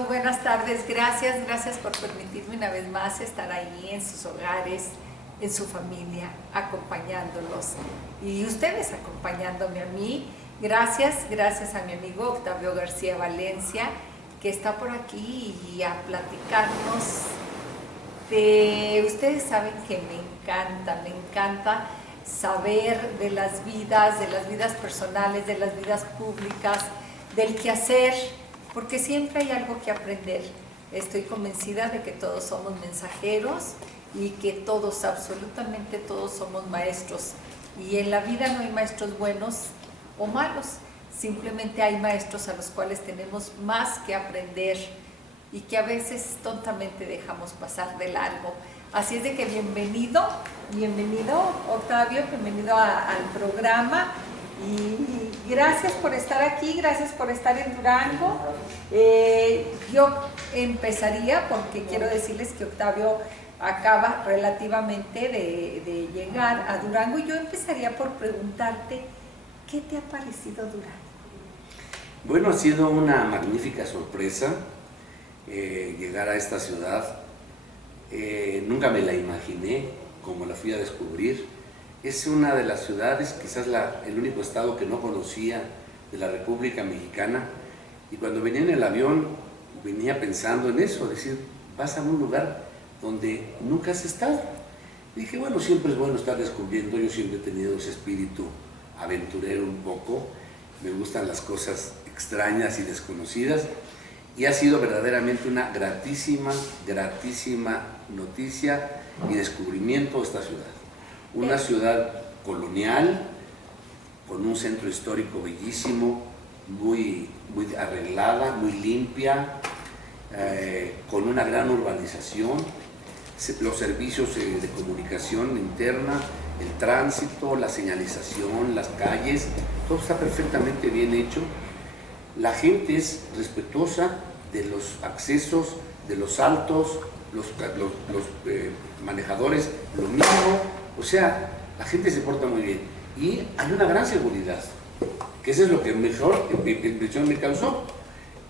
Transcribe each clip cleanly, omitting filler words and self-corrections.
amigos, buenas tardes. Gracias por permitirme una vez más estar ahí en sus hogares, en su familia, acompañándolos y ustedes acompañándome a mí. Gracias a mi amigo Octavio García Valencia, que está por aquí y a platicarnos de... Ustedes saben que me encanta saber de las vidas personales, de las vidas públicas, del quehacer, porque siempre hay algo que aprender. Estoy convencida de que todos somos mensajeros y que todos, absolutamente todos, somos maestros. Y en la vida no hay maestros buenos o malos, simplemente hay maestros a los cuales tenemos más que aprender y que a veces tontamente dejamos pasar de largo. Así es de que bienvenido Octavio, bienvenido al programa. Y gracias por estar aquí, gracias por estar en Durango. Yo empezaría porque quiero decirles que Octavio acaba relativamente de llegar a Durango y yo empezaría por preguntarte, ¿qué te ha parecido Durango? Bueno, ha sido una magnífica sorpresa llegar a esta ciudad. Nunca me la imaginé como la fui a descubrir. Es una de las ciudades, quizás el único estado que no conocía de la República Mexicana, y cuando venía en el avión venía pensando en eso, decir, vas a un lugar donde nunca has estado. Y dije, bueno, siempre es bueno estar descubriendo. Yo siempre he tenido ese espíritu aventurero un poco, me gustan las cosas extrañas y desconocidas, y ha sido verdaderamente una gratísima noticia y descubrimiento esta ciudad. Una ciudad colonial, con un centro histórico bellísimo, muy arreglada, muy limpia, con una gran urbanización, los servicios de comunicación interna, el tránsito, la señalización, las calles, todo está perfectamente bien hecho. La gente es respetuosa de los accesos, de los saltos, los manejadores, lo mismo. O sea, la gente se porta muy bien y hay una gran seguridad, que eso es lo que mejor impresión me causó.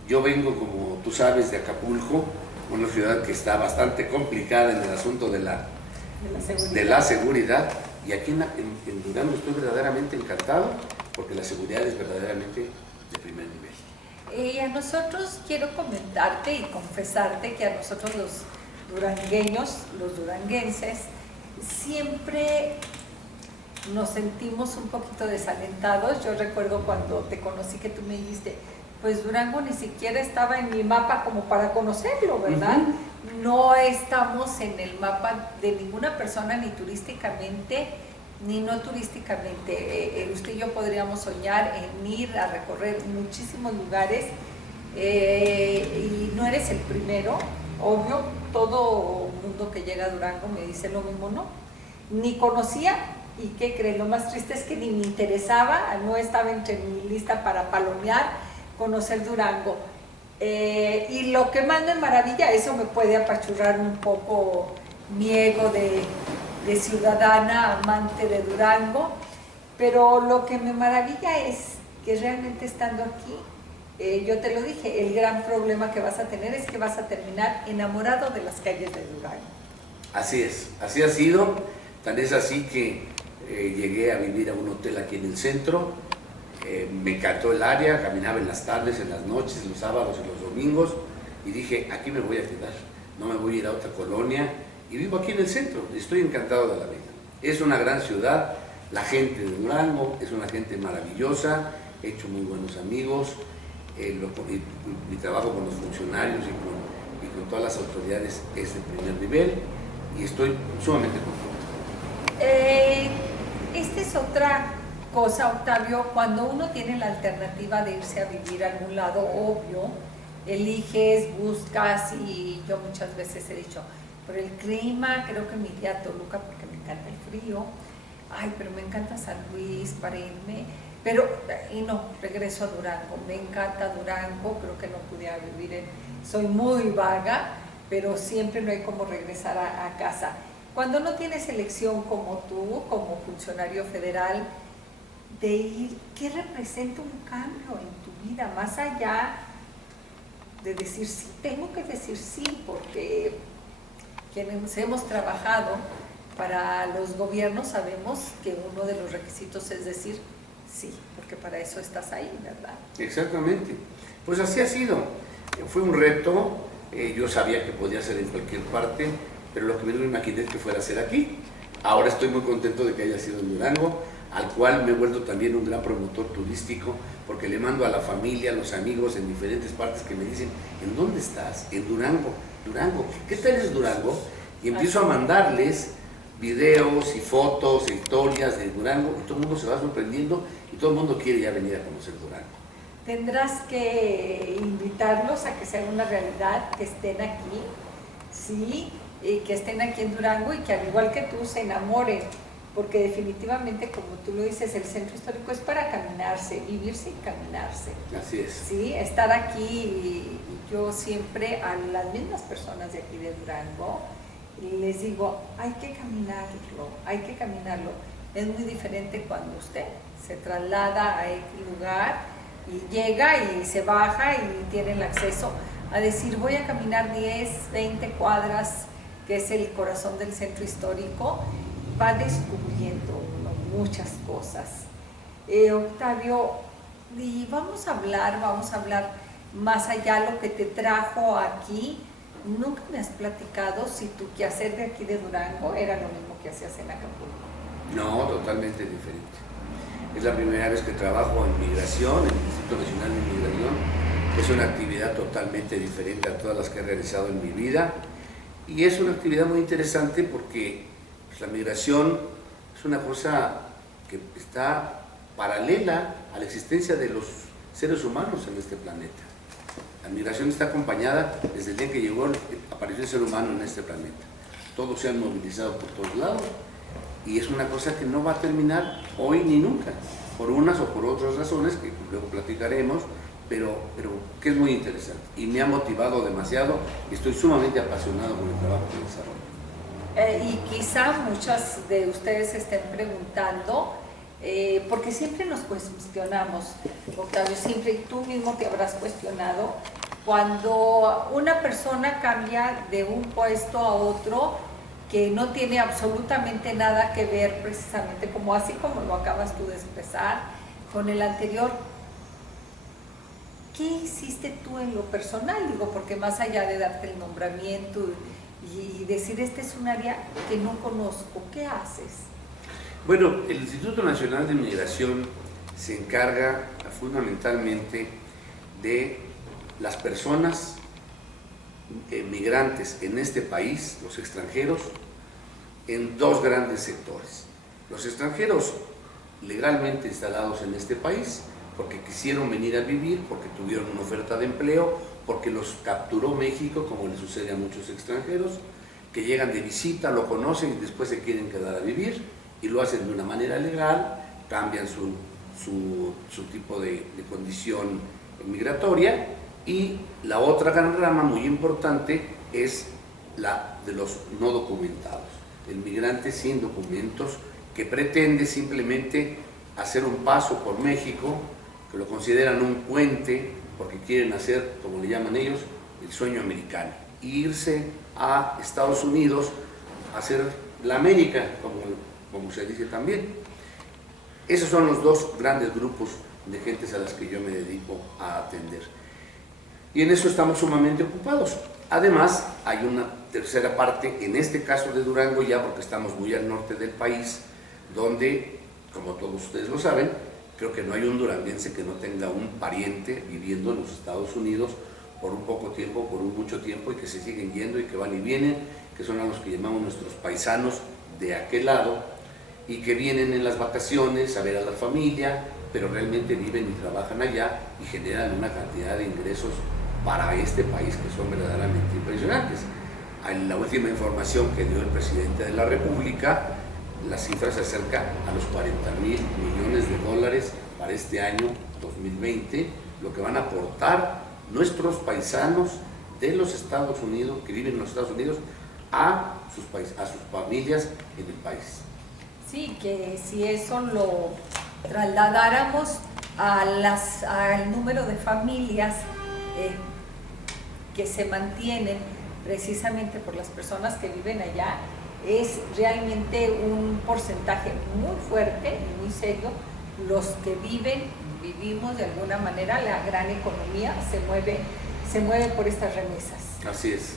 Yo vengo, como tú sabes, de Acapulco, una ciudad que está bastante complicada en el asunto de la seguridad, y aquí en Durango estoy verdaderamente encantado porque la seguridad es verdaderamente de primer nivel. Y a nosotros, quiero comentarte y confesarte que a nosotros los durangueños, los duranguenses, siempre nos sentimos un poquito desalentados. Yo recuerdo cuando te conocí que tú me dijiste, pues Durango ni siquiera estaba en mi mapa como para conocerlo, ¿verdad? No estamos en el mapa de ninguna persona, ni turísticamente, ni no turísticamente. Usted y yo podríamos soñar en ir a recorrer muchísimos lugares, y no eres el primero, obvio. Todo mundo que llega a Durango me dice lo mismo, ¿no? Ni conocía, y ¿qué creen? Lo más triste es que ni me interesaba, no estaba entre mi lista para palomear, conocer Durango. Y lo que más me maravilla, eso me puede apachurrar un poco mi ego de ciudadana amante de Durango, pero lo que me maravilla es que realmente estando aquí, yo te lo dije, el gran problema que vas a tener es que vas a terminar enamorado de las calles de Durango. Así es, así ha sido. Tan es así que llegué a vivir a un hotel aquí en el centro. Me encantó el área, caminaba en las tardes, en las noches, los sábados y los domingos, y dije, aquí me voy a quedar, no me voy a ir a otra colonia, y vivo aquí en el centro, estoy encantado de la vida. Es una gran ciudad, la gente de Durango es una gente maravillosa, he hecho muy buenos amigos. Mi trabajo con los funcionarios y con todas las autoridades es de primer nivel y estoy sumamente contento. Esta es otra cosa, Octavio, cuando uno tiene la alternativa de irse a vivir a algún lado, obvio, eliges, buscas, y yo muchas veces he dicho, por el clima creo que me iría a Toluca porque me encanta el frío, pero me encanta San Luis para irme. Y no, regreso a Durango, me encanta Durango, creo que no pudiera vivir soy muy vaga, pero siempre no hay como regresar a casa. Cuando no tienes elección como tú, como funcionario federal, de ir, ¿qué representa un cambio en tu vida? Más allá de decir sí, tengo que decir sí, porque quienes hemos trabajado para los gobiernos sabemos que uno de los requisitos es decir sí, porque para eso estás ahí, ¿verdad? Exactamente. Pues así ha sido. Fue un reto, yo sabía que podía ser en cualquier parte, pero lo que me imaginé es que fuera a ser aquí. Ahora estoy muy contento de que haya sido en Durango, al cual me he vuelto también un gran promotor turístico, porque le mando a la familia, a los amigos en diferentes partes que me dicen, ¿en dónde estás? En Durango. Durango, ¿qué tal es Durango? Y empiezo a mandarles videos y fotos e historias de Durango, y todo el mundo se va sorprendiendo y todo el mundo quiere ya venir a conocer Durango. Tendrás que invitarlos a que sea una realidad, que estén aquí, sí, que estén aquí en Durango y que al igual que tú se enamoren, porque definitivamente, como tú lo dices, el centro histórico es para caminarse, vivirse y caminarse. Así es. Sí, estar aquí, y yo siempre a las mismas personas de aquí de Durango les digo, hay que caminarlo. Es muy diferente cuando usted se traslada a X lugar y llega y se baja y tiene el acceso a decir, voy a caminar 10, 20 cuadras, que es el corazón del centro histórico, va descubriendo uno muchas cosas. Octavio, y vamos a hablar más allá lo que te trajo aquí. Nunca me has platicado si tu quehacer de aquí de Durango era lo mismo que hacías en Acapulco. No, totalmente diferente. Es la primera vez que trabajo en migración, en el Instituto Nacional de Migración. Es una actividad totalmente diferente a todas las que he realizado en mi vida. Y es una actividad muy interesante porque pues, la migración es una cosa que está paralela a la existencia de los seres humanos en este planeta. La migración está acompañada desde el día que apareció el ser humano en este planeta. Todos se han movilizado por todos lados y es una cosa que no va a terminar hoy ni nunca, por unas o por otras razones que luego platicaremos, pero que es muy interesante y me ha motivado demasiado y estoy sumamente apasionado con el trabajo que desarrollo. Y quizá muchas de ustedes se estén preguntando, porque siempre nos cuestionamos, Octavio, siempre, y tú mismo te habrás cuestionado, cuando una persona cambia de un puesto a otro que no tiene absolutamente nada que ver, precisamente así como lo acabas tú de expresar, con el anterior. ¿Qué hiciste tú en lo personal? Digo, porque más allá de darte el nombramiento y decir, este es un área que no conozco, ¿qué haces? Bueno, el Instituto Nacional de Migración se encarga fundamentalmente de las personas migrantes en este país, los extranjeros, en dos grandes sectores. Los extranjeros legalmente instalados en este país, porque quisieron venir a vivir, porque tuvieron una oferta de empleo, porque los capturó México, como le sucede a muchos extranjeros, que llegan de visita, lo conocen y después se quieren quedar a vivir, y lo hacen de una manera legal, cambian su tipo de condición migratoria. Y la otra gran rama muy importante es la de los no documentados, el migrante sin documentos que pretende simplemente hacer un paso por México, que lo consideran un puente porque quieren hacer, como le llaman ellos, el sueño americano, e irse a Estados Unidos a hacer la América, como se dice también. Esos son los dos grandes grupos de gentes a las que yo me dedico a atender. Y en eso estamos sumamente ocupados. Además, hay una tercera parte, en este caso de Durango ya, porque estamos muy al norte del país, donde, como todos ustedes lo saben, creo que no hay un duranguense que no tenga un pariente viviendo en los Estados Unidos por un poco tiempo, por un mucho tiempo, y que se siguen yendo y que van y vienen, que son a los que llamamos nuestros paisanos de aquel lado, y que vienen en las vacaciones a ver a la familia, pero realmente viven y trabajan allá y generan una cantidad de ingresos para este país que son verdaderamente impresionantes. En la última información que dio el presidente de la República, la cifra se acerca a los 40,000 millones de dólares para este año 2020, lo que van a aportar nuestros paisanos de los Estados Unidos, que viven en los Estados Unidos, a sus familias en el país. Sí, que si eso lo trasladáramos al número de familias que se mantienen precisamente por las personas que viven allá es realmente un porcentaje muy fuerte y muy serio. Los que vivimos de alguna manera, la gran economía se mueve por estas remesas. Así es.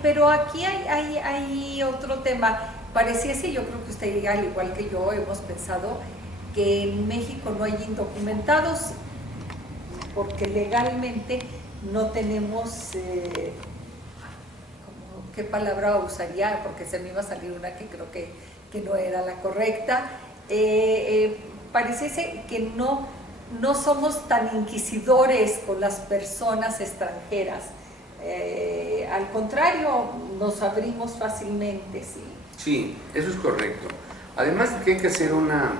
Pero aquí hay otro tema. Pareciese, yo creo que usted, al igual que yo, hemos pensado que en México no hay indocumentados porque legalmente no tenemos, ¿qué palabra usaría? Porque se me iba a salir una que creo que no era la correcta. Pareciese que no somos tan inquisidores con las personas extranjeras. Al contrario, nos abrimos fácilmente, sí. Sí, eso es correcto. Además de que hay que hacer una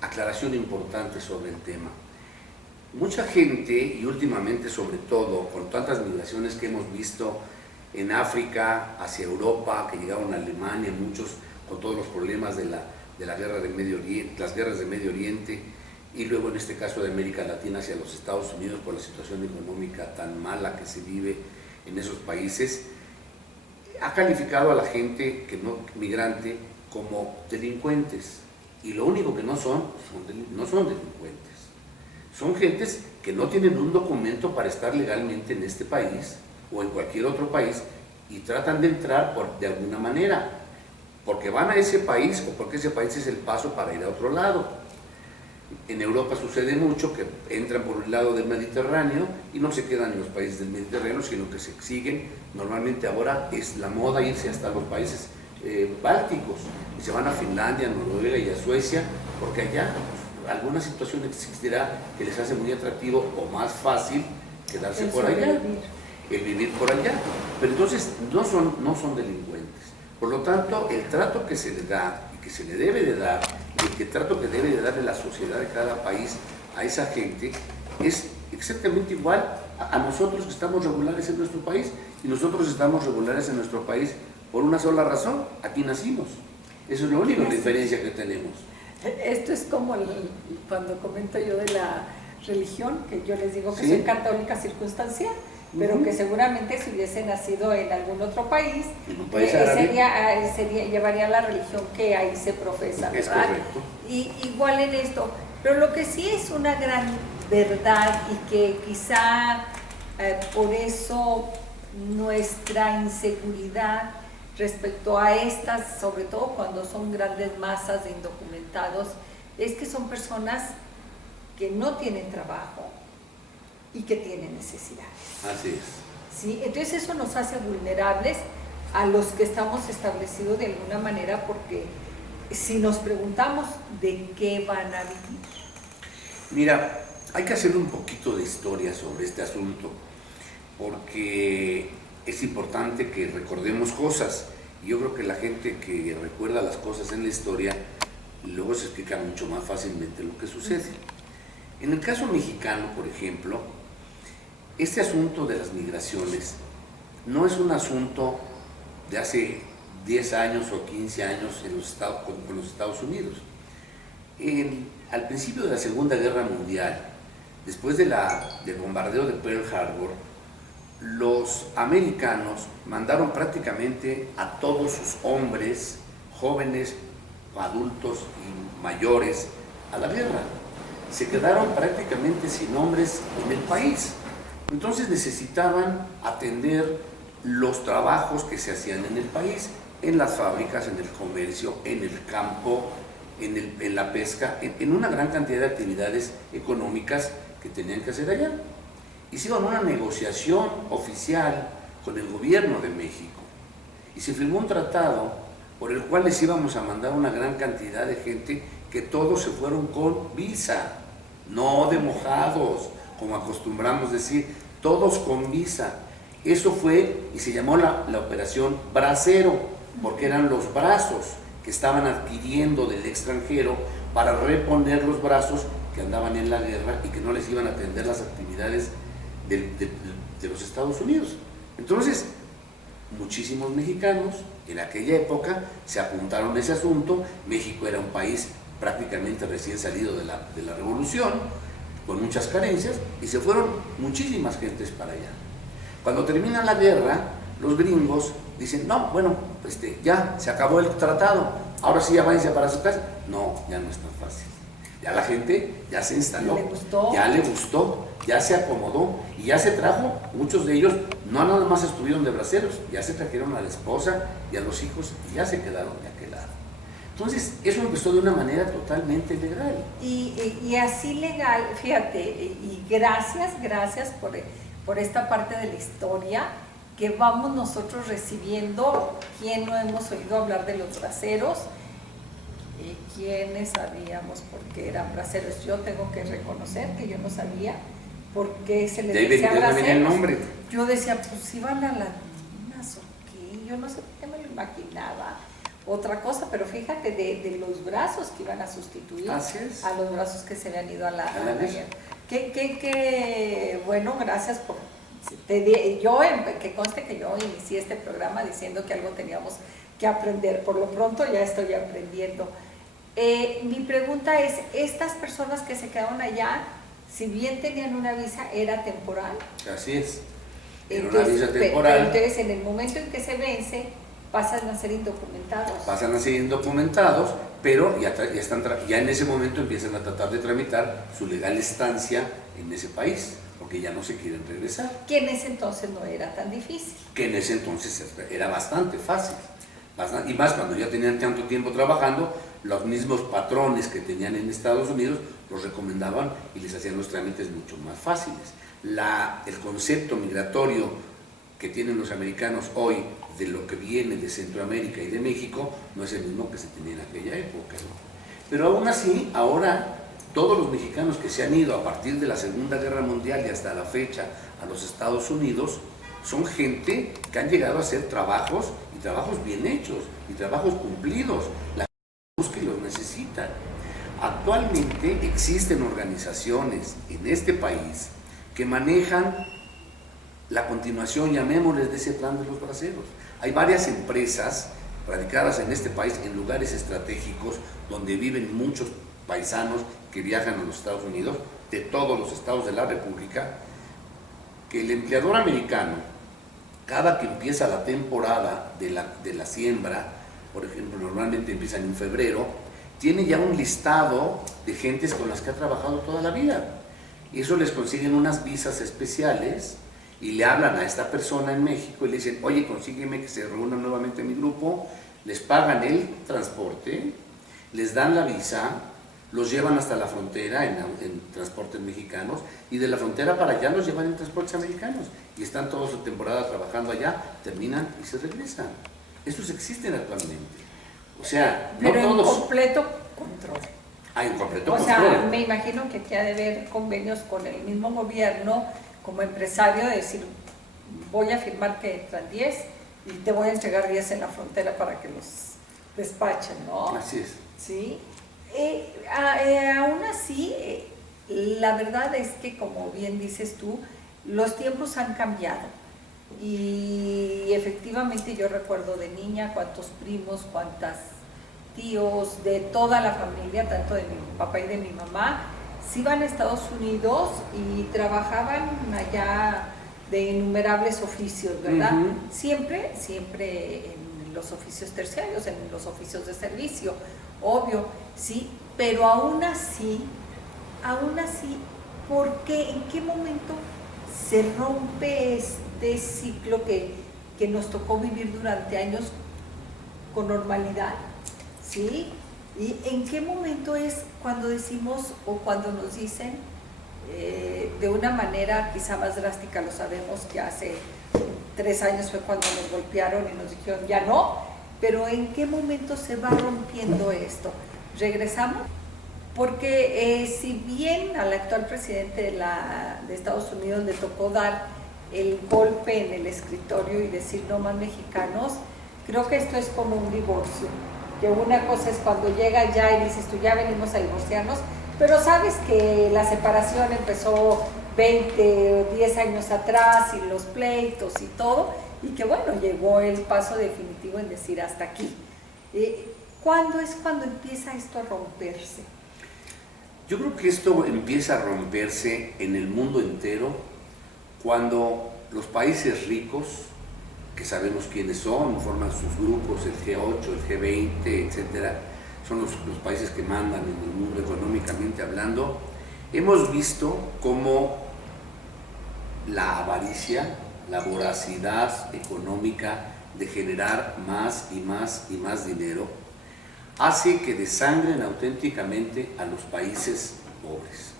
aclaración importante sobre el tema. Mucha gente, y últimamente sobre todo, con tantas migraciones que hemos visto en África, hacia Europa, que llegaron a Alemania, muchos con todos los problemas de la guerra de Medio Oriente, las guerras de Medio Oriente, y luego en este caso de América Latina hacia los Estados Unidos por la situación económica tan mala que se vive en esos países, ha calificado a la gente que no migrante como delincuentes, y lo único que no son delincuentes, son gentes que no tienen un documento para estar legalmente en este país o en cualquier otro país y tratan de entrar de alguna manera, porque van a ese país o porque ese país es el paso para ir a otro lado. En Europa sucede mucho que entran por un lado del Mediterráneo y no se quedan en los países del Mediterráneo, sino que se siguen. Normalmente ahora es la moda irse hasta los países bálticos y se van a Finlandia, Noruega y a Suecia, porque allá alguna situación existirá que les hace muy atractivo o más fácil quedarse por allá, el vivir por allá. Pero entonces no son delincuentes. Por lo tanto, el trato que se le da y que se le debe de dar, y el trato que debe de darle la sociedad de cada país a esa gente es exactamente igual a nosotros que estamos regulares en nuestro país, y nosotros estamos regulares en nuestro país por una sola razón: aquí nacimos. Eso es la única diferencia que tenemos. Esto es como cuando comento yo de la religión, que yo les digo que ¿Sí? soy católica circunstancial, pero que seguramente si hubiese nacido en algún otro país, llevaría la religión que ahí se profesa, ¿verdad? Es correcto. Y igual en esto, pero lo que sí es una gran verdad, y que quizá por eso nuestra inseguridad respecto a estas, sobre todo cuando son grandes masas de indocumentados, es que son personas que no tienen trabajo y que tienen necesidades. Así es. ¿Sí? Entonces eso nos hace vulnerables a los que estamos establecidos de alguna manera, porque si nos preguntamos de qué van a vivir. Mira, hay que hacer un poquito de historia sobre este asunto, porque es importante que recordemos cosas. Y yo creo que la gente que recuerda las cosas en la historia, luego se explica mucho más fácilmente lo que sucede. En el caso mexicano, por ejemplo, este asunto de las migraciones no es un asunto de hace 10 años o 15 años con los Estados Unidos. Al principio de la Segunda Guerra Mundial, después del bombardeo de Pearl Harbor, los americanos mandaron prácticamente a todos sus hombres, jóvenes, adultos y mayores a la guerra. Se quedaron prácticamente sin hombres en el país. Entonces necesitaban atender los trabajos que se hacían en el país, en las fábricas, en el comercio, en el campo, en la pesca, en una gran cantidad de actividades económicas que tenían que hacer allá. Hicieron una negociación oficial con el gobierno de México y se firmó un tratado por el cual les íbamos a mandar una gran cantidad de gente, que todos se fueron con visa, no de mojados, como acostumbramos decir, todos con visa. Eso fue, y se llamó la operación Bracero, porque eran los brazos que estaban adquiriendo del extranjero para reponer los brazos que andaban en la guerra y que no les iban a atender las actividades de los Estados Unidos. Entonces, muchísimos mexicanos en aquella época se apuntaron a ese asunto. México era un país prácticamente recién salido de la revolución, con muchas carencias, y se fueron muchísimas gentes para allá. Cuando termina la guerra, los gringos dicen, no, bueno, ya se acabó el tratado, ahora sí ya váyanse para su casa. No, ya no es tan fácil. Ya la gente ya se instaló, ya le gustó, ya se acomodó y ya se trajo. Muchos de ellos no nada más estuvieron de braceros, ya se trajeron a la esposa y a los hijos y ya se quedaron de aquel lado. Entonces, eso empezó de una manera totalmente legal. Y así legal, fíjate, y gracias por esta parte de la historia que vamos nosotros recibiendo. ¿Quién no hemos oído hablar de los braceros? ¿Quiénes sabíamos por qué eran braceros? Yo tengo que reconocer que yo no sabía por qué se les decía braceros. El nombre. Yo decía, pues iban a las minas o qué, yo no sé por qué me lo imaginaba. Otra cosa, pero fíjate, de los brazos que iban a sustituir a los brazos que se habían ido a la guerra. Bueno, gracias por... que conste que yo inicié este programa diciendo que algo teníamos que aprender. Por lo pronto ya estoy aprendiendo. Mi pregunta es, ¿estas personas que se quedaron allá, si bien tenían una visa, era temporal? Así es, era una visa temporal. Entonces, en el momento en que se vence, pasan a ser indocumentados. Pasan a ser indocumentados, pero ya en ese momento empiezan a tratar de tramitar su legal estancia en ese país, porque ya no se quieren regresar. Que en ese entonces no era tan difícil. Que en ese entonces era bastante fácil. Y más cuando ya tenían tanto tiempo trabajando, los mismos patrones que tenían en Estados Unidos los recomendaban y les hacían los trámites mucho más fáciles. El concepto migratorio que tienen los americanos hoy de lo que viene de Centroamérica y de México no es el mismo que se tenía en aquella época, ¿no? Pero aún así, ahora todos los mexicanos que se han ido a partir de la Segunda Guerra Mundial y hasta la fecha a los Estados Unidos son gente que han llegado a hacer trabajos, y trabajos bien hechos, y trabajos cumplidos. La gente que los necesitan. Actualmente existen organizaciones en este país que manejan la continuación, llamémosles, de ese plan de los braceros. Hay varias empresas radicadas en este país, en lugares estratégicos, donde viven muchos paisanos que viajan a los Estados Unidos, de todos los estados de la República, que el empleador americano, cada que empieza la temporada de la siembra, por ejemplo, normalmente empiezan en febrero, tiene ya un listado de gentes con las que ha trabajado toda la vida. Y eso les consiguen unas visas especiales y le hablan a esta persona en México y le dicen, oye, consígueme que se reúna nuevamente mi grupo, les pagan el transporte, les dan la visa, los llevan hasta la frontera en transportes mexicanos y de la frontera para allá los llevan en transportes americanos y están toda su temporada trabajando allá, terminan y se regresan. Estos existen actualmente. O sea, no pero todos... en completo control. Hay un completo control. O sea, me imagino que ha de haber convenios con el mismo gobierno como empresario de decir, voy a firmar que entran 10 y te voy a entregar 10 en la frontera para que los despachen, ¿no? Así es. Sí. Aún así, la verdad es que, como bien dices tú, los tiempos han cambiado y efectivamente yo recuerdo de niña cuántos primos, cuántas tíos de toda la familia, tanto de mi papá y de mi mamá, se iban a Estados Unidos y trabajaban allá de innumerables oficios, ¿verdad? Siempre en los oficios terciarios, en los oficios de servicio, obvio, sí, pero aún así, ¿por qué, en qué momento se rompe este ciclo que nos tocó vivir durante años con normalidad? ¿Sí? ¿Y en qué momento es cuando decimos o cuando nos dicen, de una manera quizá más drástica, lo sabemos que hace 3 años fue cuando nos golpearon y nos dijeron ya no, pero en qué momento se va rompiendo esto? ¿Regresamos? Porque si bien al actual presidente de Estados Unidos le tocó dar el golpe en el escritorio y decir no más mexicanos, creo que esto es como un divorcio, que una cosa es cuando llega ya y dices tú ya venimos a divorciarnos, pero sabes que la separación empezó 20 o 10 años atrás y los pleitos y todo, y que bueno, llegó el paso definitivo en decir hasta aquí. ¿Cuándo es cuando empieza esto a romperse? Yo creo que esto empieza a romperse en el mundo entero cuando los países ricos, que sabemos quiénes son, forman sus grupos, el G8, el G20, etcétera, son los países que mandan en el mundo económicamente hablando, hemos visto cómo la avaricia, la voracidad económica de generar más y más y más dinero, hace que desangren auténticamente a los países pobres.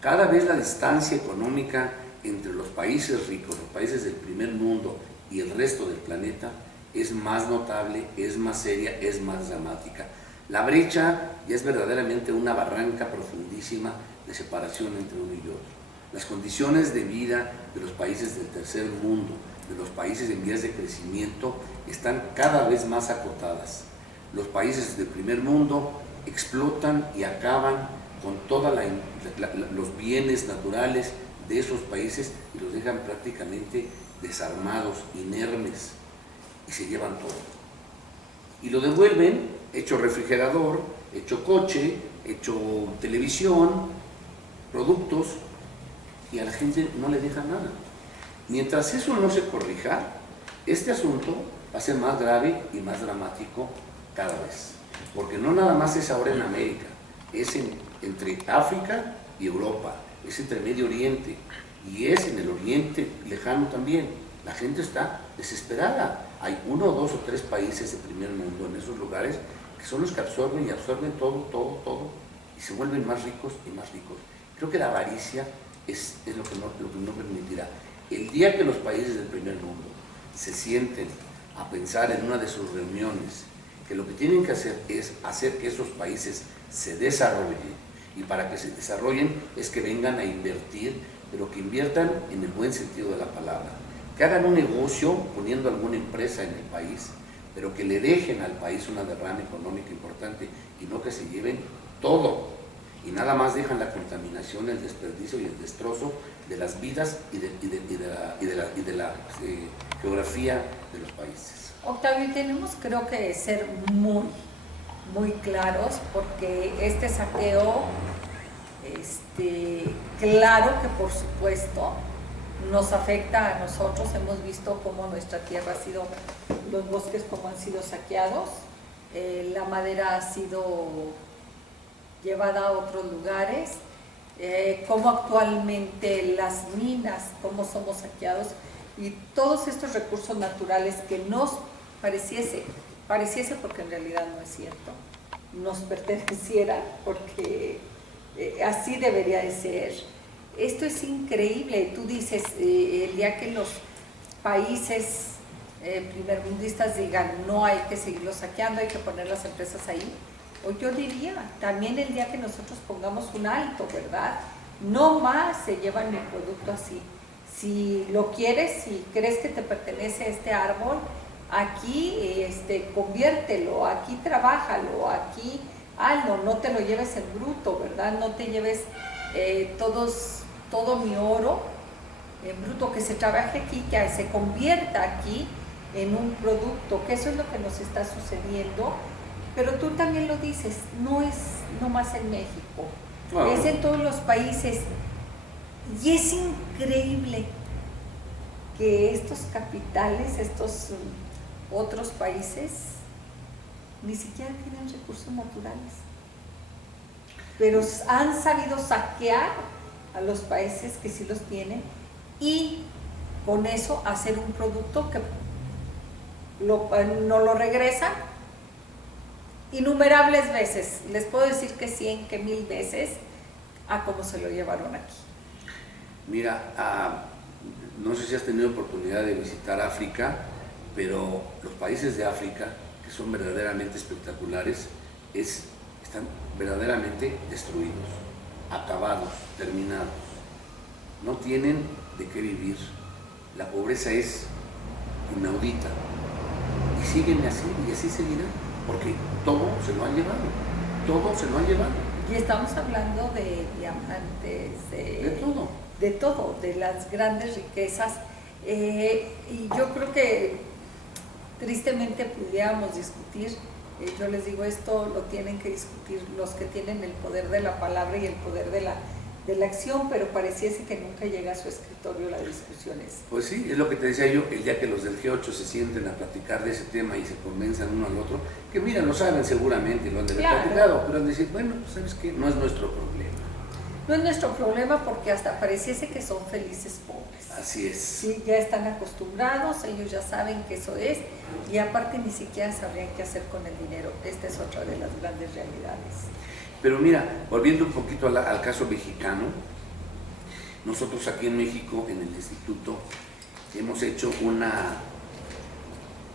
Cada vez la distancia económica entre los países ricos, los países del primer mundo y el resto del planeta es más notable, es más seria, es más dramática. La brecha ya es verdaderamente una barranca profundísima de separación entre uno y otro. Las condiciones de vida de los países del tercer mundo, de los países en vías de crecimiento, están cada vez más acotadas. Los países del primer mundo explotan y acaban con todos los bienes naturales de esos países y los dejan prácticamente desarmados, inermes, y se llevan todo. Y lo devuelven hecho refrigerador, hecho coche, hecho televisión, productos, y a la gente no le deja nada. Mientras eso no se corrija, este asunto va a ser más grave y más dramático cada vez. Porque no nada más es ahora en América, es entre África y Europa, es entre Medio Oriente y es en el Oriente lejano también. La gente está desesperada. Hay 1, 2 o 3 países de primer mundo en esos lugares que son los que absorben y absorben todo y se vuelven más ricos y más ricos. Creo que la avaricia es lo que no permitirá. El día que los países del primer mundo se sienten a pensar en una de sus reuniones que lo que tienen que hacer es hacer que esos países se desarrollen, y para que se desarrollen es que vengan a invertir, pero que inviertan en el buen sentido de la palabra, que hagan un negocio poniendo alguna empresa en el país, pero que le dejen al país una derrama económica importante y no que se lleven todo y nada más dejan la contaminación, el desperdicio y el destrozo de las vidas y de la geografía de los países. Octavio, tenemos creo que ser muy claros, porque este saqueo, claro que por supuesto nos afecta a nosotros. Hemos visto cómo nuestra tierra ha sido, los bosques como han sido saqueados, la madera ha sido llevada a otros lugares, cómo actualmente las minas, cómo somos saqueados, y todos estos recursos naturales que nos pareciese porque en realidad no es cierto, nos perteneciera porque así debería de ser. Esto es increíble. Tú dices, el día que los países primermundistas digan no hay que seguirlos saqueando, hay que poner las empresas ahí, o yo diría, también el día que nosotros pongamos un alto, ¿verdad? No más se llevan el producto así. Si lo quieres, si crees que te pertenece este árbol, aquí conviértelo, aquí trabájalo, aquí hazlo, no te lo lleves en bruto, ¿verdad? No te lleves todo mi oro en bruto, que se trabaje aquí, que se convierta aquí en un producto, que eso es lo que nos está sucediendo. Pero tú también lo dices, no es nomás en México, es en todos los países. Y es increíble que estos capitales, estos otros países, ni siquiera tienen recursos naturales, pero han sabido saquear a los países que sí los tienen y con eso hacer un producto que no lo regresan innumerables veces. Les puedo decir que 100, que 1000 veces a cómo se lo llevaron aquí. Mira, no sé si has tenido oportunidad de visitar África, pero los países de África, que son verdaderamente espectaculares, están verdaderamente destruidos, acabados, terminados. No tienen de qué vivir. La pobreza es inaudita. Y siguen así, y así seguirán, porque todo se lo han llevado. Todo se lo han llevado. Y estamos hablando de diamantes, de todo, de las grandes riquezas. Y yo creo que tristemente pudiéramos discutir Yo les digo, esto lo tienen que discutir los que tienen el poder de la palabra y el poder de la acción, pero pareciese que nunca llega a su escritorio las discusiones. Pues sí, es lo que te decía yo, el día que los del G8 se sienten a platicar de ese tema y se convenzan uno al otro, que mira, lo saben seguramente, lo han de haber platicado, pero han de decir, bueno, ¿sabes qué? No es nuestro problema. No es nuestro problema porque hasta pareciese que son felices pobres. Así es. Sí, ya están acostumbrados, ellos ya saben que eso es, y aparte ni siquiera sabrían qué hacer con el dinero. Esta es otra de las grandes realidades. Pero mira, volviendo un poquito al caso mexicano, nosotros aquí en México, en el instituto, hemos hecho una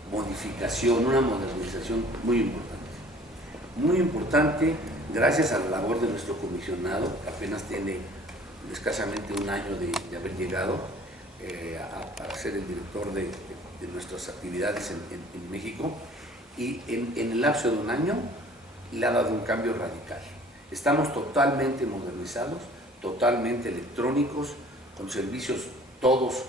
modificación, una modernización muy importante. Muy importante, gracias a la labor de nuestro comisionado, que apenas tiene escasamente un año de haber llegado a ser el director de nuestras actividades en México, y en el lapso de un año le ha dado un cambio radical. Estamos totalmente modernizados, totalmente electrónicos, con servicios todos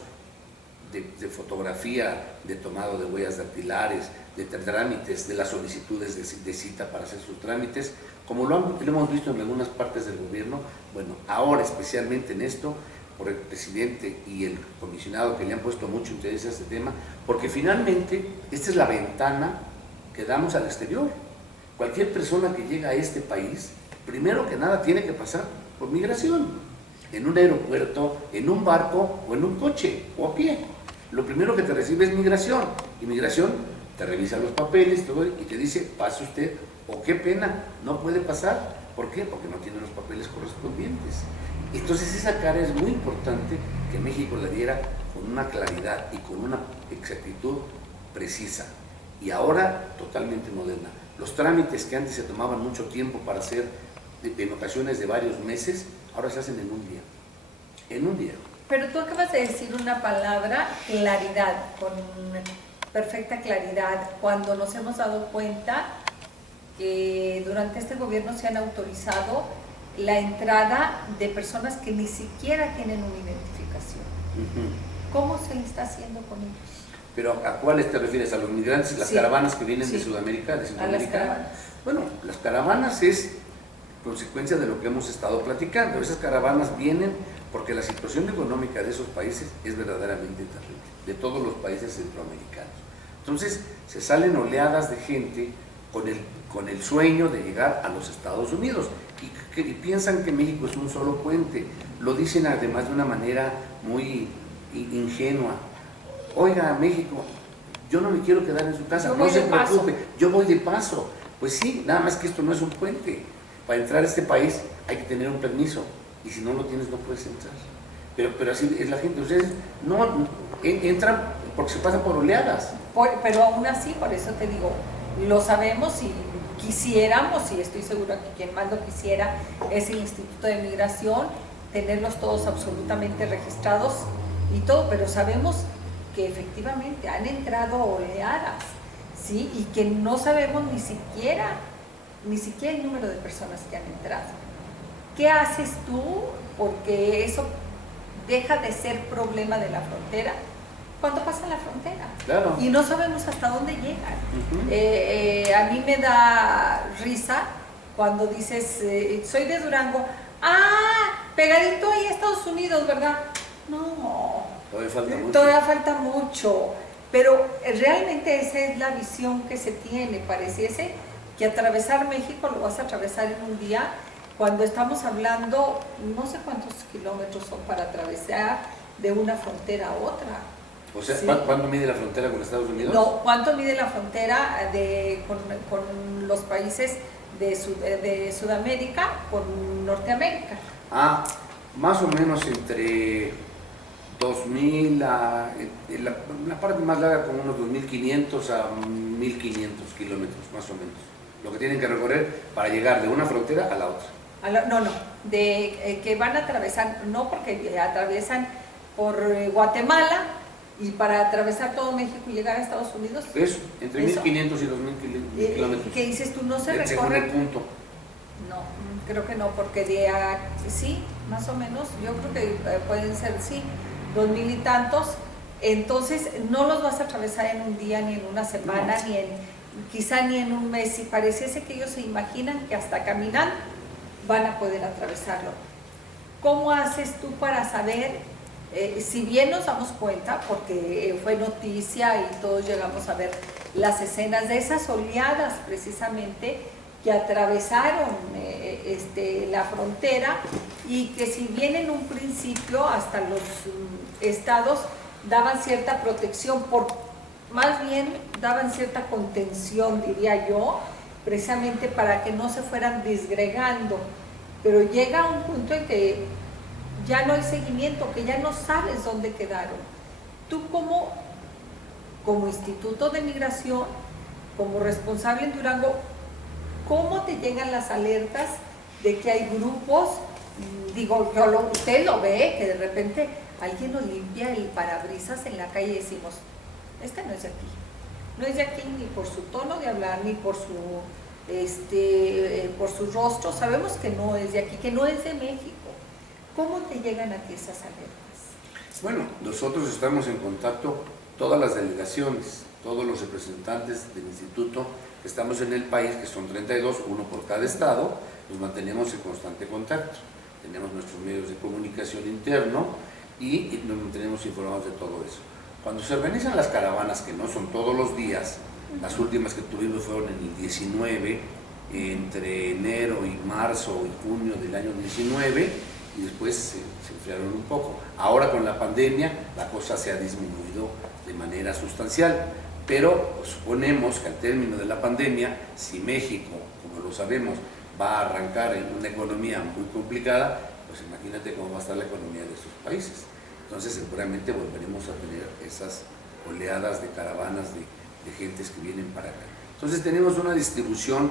de fotografía, de tomado de huellas dactilares, de trámites, de las solicitudes de cita para hacer sus trámites, como lo hemos visto en algunas partes del gobierno. Bueno, ahora especialmente en esto, por el presidente y el comisionado que le han puesto mucho interés a este tema, porque finalmente esta es la ventana que damos al exterior. Cualquier persona que llega a este país, primero que nada tiene que pasar por migración, en un aeropuerto, en un barco o en un coche o a pie. Lo primero que te recibe es migración, y migración te revisa los papeles todo, y te dice, pase usted, o qué pena, no puede pasar. ¿Por qué? Porque no tiene los papeles correspondientes. Entonces esa cara es muy importante que México la diera con una claridad y con una exactitud precisa, y ahora totalmente moderna. Los trámites que antes se tomaban mucho tiempo para hacer, en ocasiones de varios meses, ahora se hacen en un día. En un día. Pero tú acabas de decir una palabra, claridad, con perfecta claridad, cuando nos hemos dado cuenta que durante este gobierno se han autorizado la entrada de personas que ni siquiera tienen una identificación. ¿Cómo se está haciendo con ellos? ¿Pero a cuáles te refieres? ¿A los migrantes, las caravanas que vienen de Sudamérica? A las caravanas. Bueno, las caravanas es consecuencia de lo que hemos estado platicando. Esas caravanas vienen porque la situación económica de esos países es verdaderamente terrible, de todos los países centroamericanos. Entonces, se salen oleadas de gente con el sueño de llegar a los Estados Unidos y piensan que México es un solo puente. Lo dicen además de una manera muy ingenua. Oiga, México, yo no me quiero quedar en su casa, no se preocupe, yo voy de paso. Pues sí, nada más que esto no es un puente. Para entrar a este país hay que tener un permiso, y si no lo tienes no puedes entrar. Pero así es la gente. Ustedes no entran porque se pasan por oleadas. Pero aún así, por eso te digo, lo sabemos y quisiéramos, y estoy segura que quien más lo quisiera es el Instituto de Migración, tenerlos todos absolutamente registrados y todo, pero sabemos que efectivamente han entrado oleadas, ¿sí? Y que no sabemos ni siquiera el número de personas que han entrado. ¿Qué haces tú? Porque eso deja de ser problema de la frontera cuando pasan la frontera. Claro. Y no sabemos hasta dónde llegan. A mí me da risa cuando dices, soy de Durango, pegadito ahí a Estados Unidos, ¿verdad? No, todavía falta mucho, pero realmente esa es la visión que se tiene. Pareciese que atravesar México lo vas a atravesar en un día, cuando estamos hablando, no sé cuántos kilómetros son para atravesar de una frontera a otra. O sea, ¿sí? ¿Cuánto mide la frontera con Estados Unidos? No, ¿cuánto mide la frontera con los países de Sudamérica con Norteamérica? Más o menos entre 2.000 la parte más larga como unos 2.500 a 1.500 kilómetros, más o menos. Lo que tienen que recorrer para llegar de una frontera a la otra. Que van a atravesar, no porque atraviesan por Guatemala, y para atravesar todo México y llegar a Estados Unidos. Eso, entre 1.500 y 2.000 kilómetros. ¿Qué dices tú? ¿No se recorre? Según el punto. No, creo que no, porque sí, más o menos, yo creo que pueden ser, 2.000 y tantos. Entonces, no los vas a atravesar en un día, ni en una semana, quizá ni en un mes, y pareciese que ellos se imaginan que hasta caminando van a poder atravesarlo. ¿Cómo haces tú para saber, si bien nos damos cuenta, porque fue noticia y todos llegamos a ver las escenas de esas oleadas precisamente que atravesaron la frontera, y que si bien en un principio hasta los estados daban cierta protección, más bien daban cierta contención, diría yo, precisamente para que no se fueran disgregando, pero llega un punto en que ya no hay seguimiento, que ya no sabes dónde quedaron. Tú como Instituto de Migración, como responsable en Durango, ¿cómo te llegan las alertas de que hay grupos? Digo, usted lo ve, que de repente alguien nos limpia el parabrisas en la calle y decimos, este no es de aquí. No es de aquí ni por su tono de hablar, ni por su rostro. Sabemos que no es de aquí, que no es de México. ¿Cómo te llegan a ti esas alertas? Bueno, nosotros estamos en contacto, todas las delegaciones, todos los representantes del instituto que estamos en el país, que son 32, uno por cada estado, nos mantenemos en constante contacto. Tenemos nuestros medios de comunicación interno y nos mantenemos informados de todo eso. Cuando se organizan las caravanas, que no son todos los días, las últimas que tuvimos fueron en el 19, entre enero y marzo y junio del año 19, y después se enfriaron un poco. Ahora con la pandemia la cosa se ha disminuido de manera sustancial, pero suponemos que al término de la pandemia, si México, como lo sabemos, va a arrancar en una economía muy complicada, pues imagínate cómo va a estar la economía de esos países. Entonces seguramente volveremos a tener esas oleadas de caravanas de gentes que vienen para acá. Entonces tenemos una distribución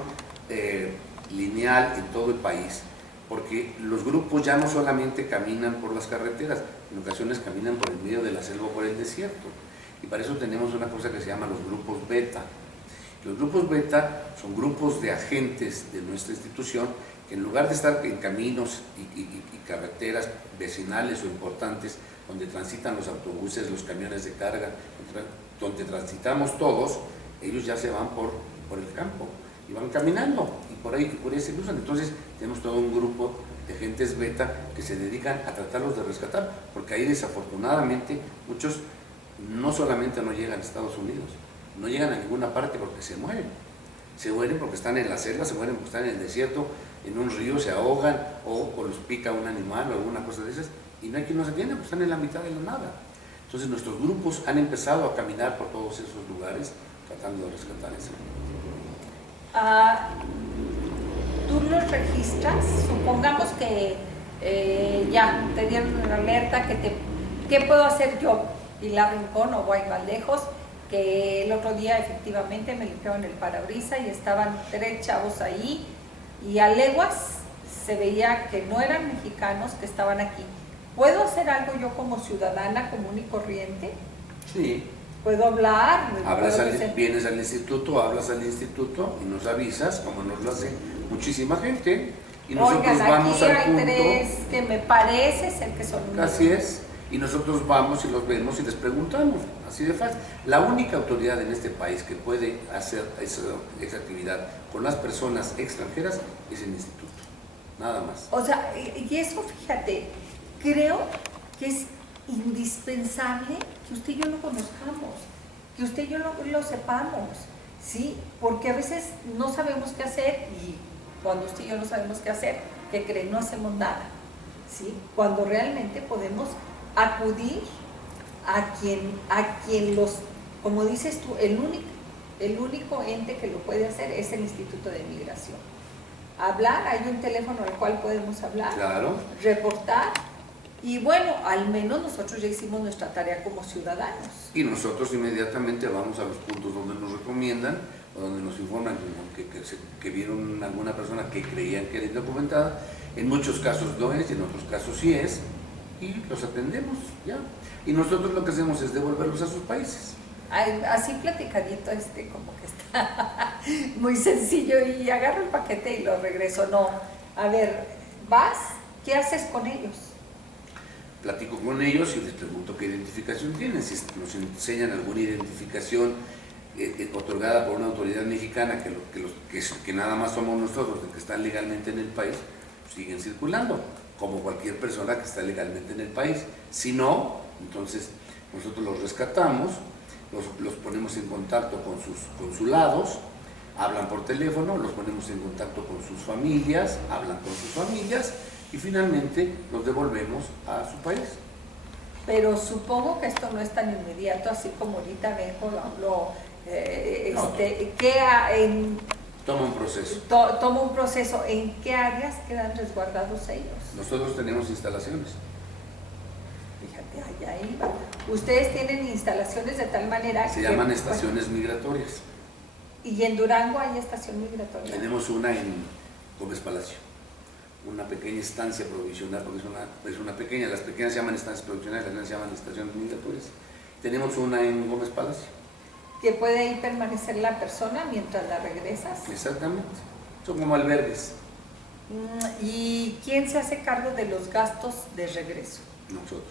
lineal en todo el país, porque los grupos ya no solamente caminan por las carreteras, en ocasiones caminan por el medio de la selva o por el desierto, y para eso tenemos una cosa que se llama los grupos beta. Los grupos beta son grupos de agentes de nuestra institución que, en lugar de estar en caminos y carreteras vecinales o importantes donde transitan los autobuses, los camiones de carga, donde transitamos todos, ellos ya se van por el campo y van caminando y por ahí se cruzan. Entonces tenemos todo un grupo de agentes beta que se dedican a tratarlos de rescatar, porque ahí desafortunadamente muchos no solamente no llegan a Estados Unidos, no llegan a ninguna parte porque se mueren. Se mueren porque están en la selva, se mueren porque están en el desierto, en un río, se ahogan o los pica un animal o alguna cosa de esas, y no hay quien los atienda, pues están en la mitad de la nada. Entonces nuestros grupos han empezado a caminar por todos esos lugares tratando de rescatar eso. ¿Tú los registras? Supongamos que ya te dieron una alerta, ¿qué puedo hacer yo? Pilar Rincón o voy más lejos, que el otro día efectivamente me limpiaron el parabrisas y estaban 3 chavos ahí, y a leguas se veía que no eran mexicanos, que estaban aquí. ¿Puedo hacer algo yo como ciudadana común y corriente? Sí. ¿Puedo hablar? Vienes al instituto, hablas al instituto y nos avisas, como nos lo hace muchísima gente, y nosotros vamos al punto. Hay 3 que me parece ser que son... Así es. Y nosotros vamos y los vemos y les preguntamos, así de fácil. La única autoridad en este país que puede hacer esa actividad con las personas extranjeras es el instituto, nada más. O sea, y eso, fíjate, creo que es indispensable que usted y yo lo conozcamos, que usted y yo lo sepamos, ¿sí? Porque a veces no sabemos qué hacer, y cuando usted y yo no sabemos qué hacer, ¿qué creen? No hacemos nada, ¿sí? Cuando realmente podemos acudir a quien como dices tú, el único ente que lo puede hacer es el Instituto de Migración. Hablar, hay un teléfono al cual podemos hablar, claro, reportar, y bueno, al menos nosotros ya hicimos nuestra tarea como ciudadanos. Y nosotros inmediatamente vamos a los puntos donde nos recomiendan o donde nos informan que vieron alguna persona que creían que era indocumentada. En muchos casos no es, y en otros casos sí es, y los atendemos, ya. Y nosotros lo que hacemos es devolverlos a sus países. Así platicadito, como que está muy sencillo, y agarro el paquete y lo regreso. No, a ver, vas, ¿qué haces con ellos? Platico con ellos y les pregunto qué identificación tienen, si nos enseñan alguna identificación otorgada por una autoridad mexicana, que nada más somos nosotros, que están legalmente en el país, siguen circulando, como cualquier persona que está legalmente en el país. Si no, entonces nosotros los rescatamos, los ponemos en contacto con sus consulados, hablan por teléfono, los ponemos en contacto con sus familias, hablan con sus familias y finalmente los devolvemos a su país. Pero supongo que esto no es tan inmediato, así como ahorita Benjo habló, Toma un proceso. Toma un proceso. ¿En qué áreas quedan resguardados ellos? Nosotros tenemos instalaciones. Fíjate, allá iba. Ustedes tienen instalaciones de tal manera Se llaman estaciones migratorias. ¿Y en Durango hay estación migratoria? Tenemos una en Gómez Palacio, una pequeña estancia provisional, porque es una pequeña, las pequeñas se llaman estancias provisionales, las grandes se llaman estaciones migratorias. Tenemos una en Gómez Palacio. ¿Que puede ahí permanecer la persona mientras la regresas? Exactamente, son como albergues. ¿Y quién se hace cargo de los gastos de regreso? Nosotros.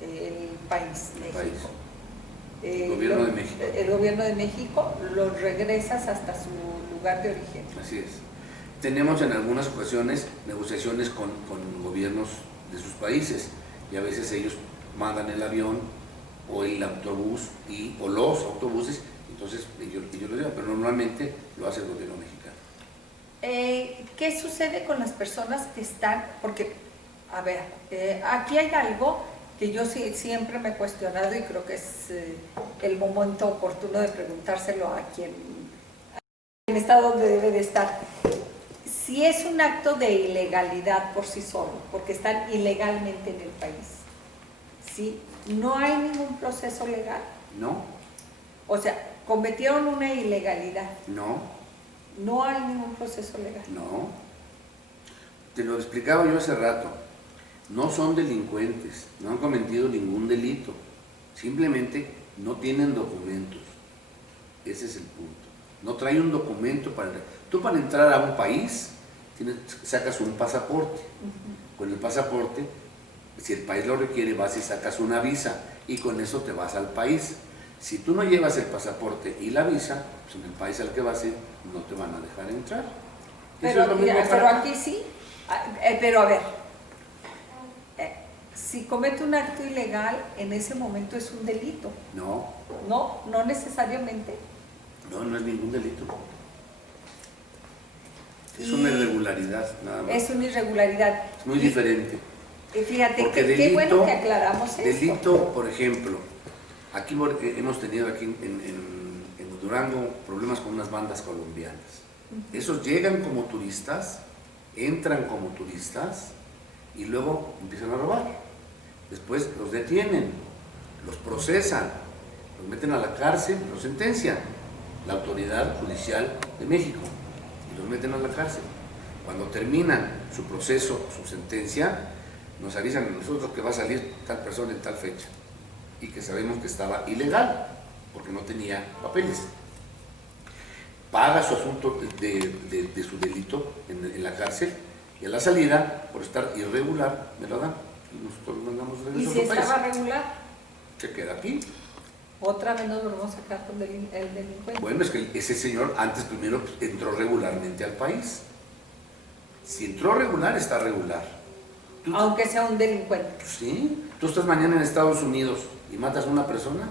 El país, México. El gobierno de México. El gobierno de México los regresas hasta su lugar de origen. Así es. Tenemos en algunas ocasiones negociaciones con gobiernos de sus países y a veces ellos mandan el avión o el autobús o los autobuses, entonces ellos lo llevan, pero normalmente lo hace el gobierno mexicano. ¿Qué sucede con las personas que están? Porque, a ver, aquí hay algo que yo siempre me he cuestionado y creo que es el momento oportuno de preguntárselo a quien está donde debe de estar. Si es un acto de ilegalidad por sí solo, porque están ilegalmente en el país, ¿sí? ¿No hay ningún proceso legal? No. O sea, cometieron una ilegalidad. No. No hay ningún proceso legal. No. Te lo explicaba yo hace rato. No son delincuentes, no han cometido ningún delito, simplemente no tienen documentos. Ese es el punto. No trae un documento para... Tú para entrar a un país sacas un pasaporte. Con el pasaporte, si el país lo requiere, vas y sacas una visa y con eso te vas al país. Si tú no llevas el pasaporte y la visa, pues en el país al que vas a ir no te van a dejar entrar. Pero aquí sí. Pero a ver, si comete un acto ilegal, en ese momento es un delito. No. No necesariamente. No es ningún delito. Es una irregularidad, nada más. Es una irregularidad. Es muy diferente. Fíjate, qué bueno que aclaramos eso. Delito, por ejemplo, aquí hemos tenido aquí en Durango problemas con unas bandas colombianas. Esos llegan como turistas, entran como turistas y luego empiezan a robar. Después los detienen, los procesan, los meten a la cárcel, los sentencian la autoridad judicial de México y los meten a la cárcel. Cuando terminan su proceso, su sentencia, nos avisan a nosotros que va a salir tal persona en tal fecha y que sabemos que estaba ilegal porque no tenía papeles. Paga su asunto de su delito en la cárcel y a la salida, por estar irregular, me lo dan y nosotros lo mandamos de regreso. ¿Y si estaba regular? Se queda aquí. Otra vez nos volvemos a sacar con el delincuente. Bueno, es que ese señor antes primero entró regularmente al país. Si entró regular, está regular. Aunque sea un delincuente. Sí, tú estás mañana en Estados Unidos y matas a una persona,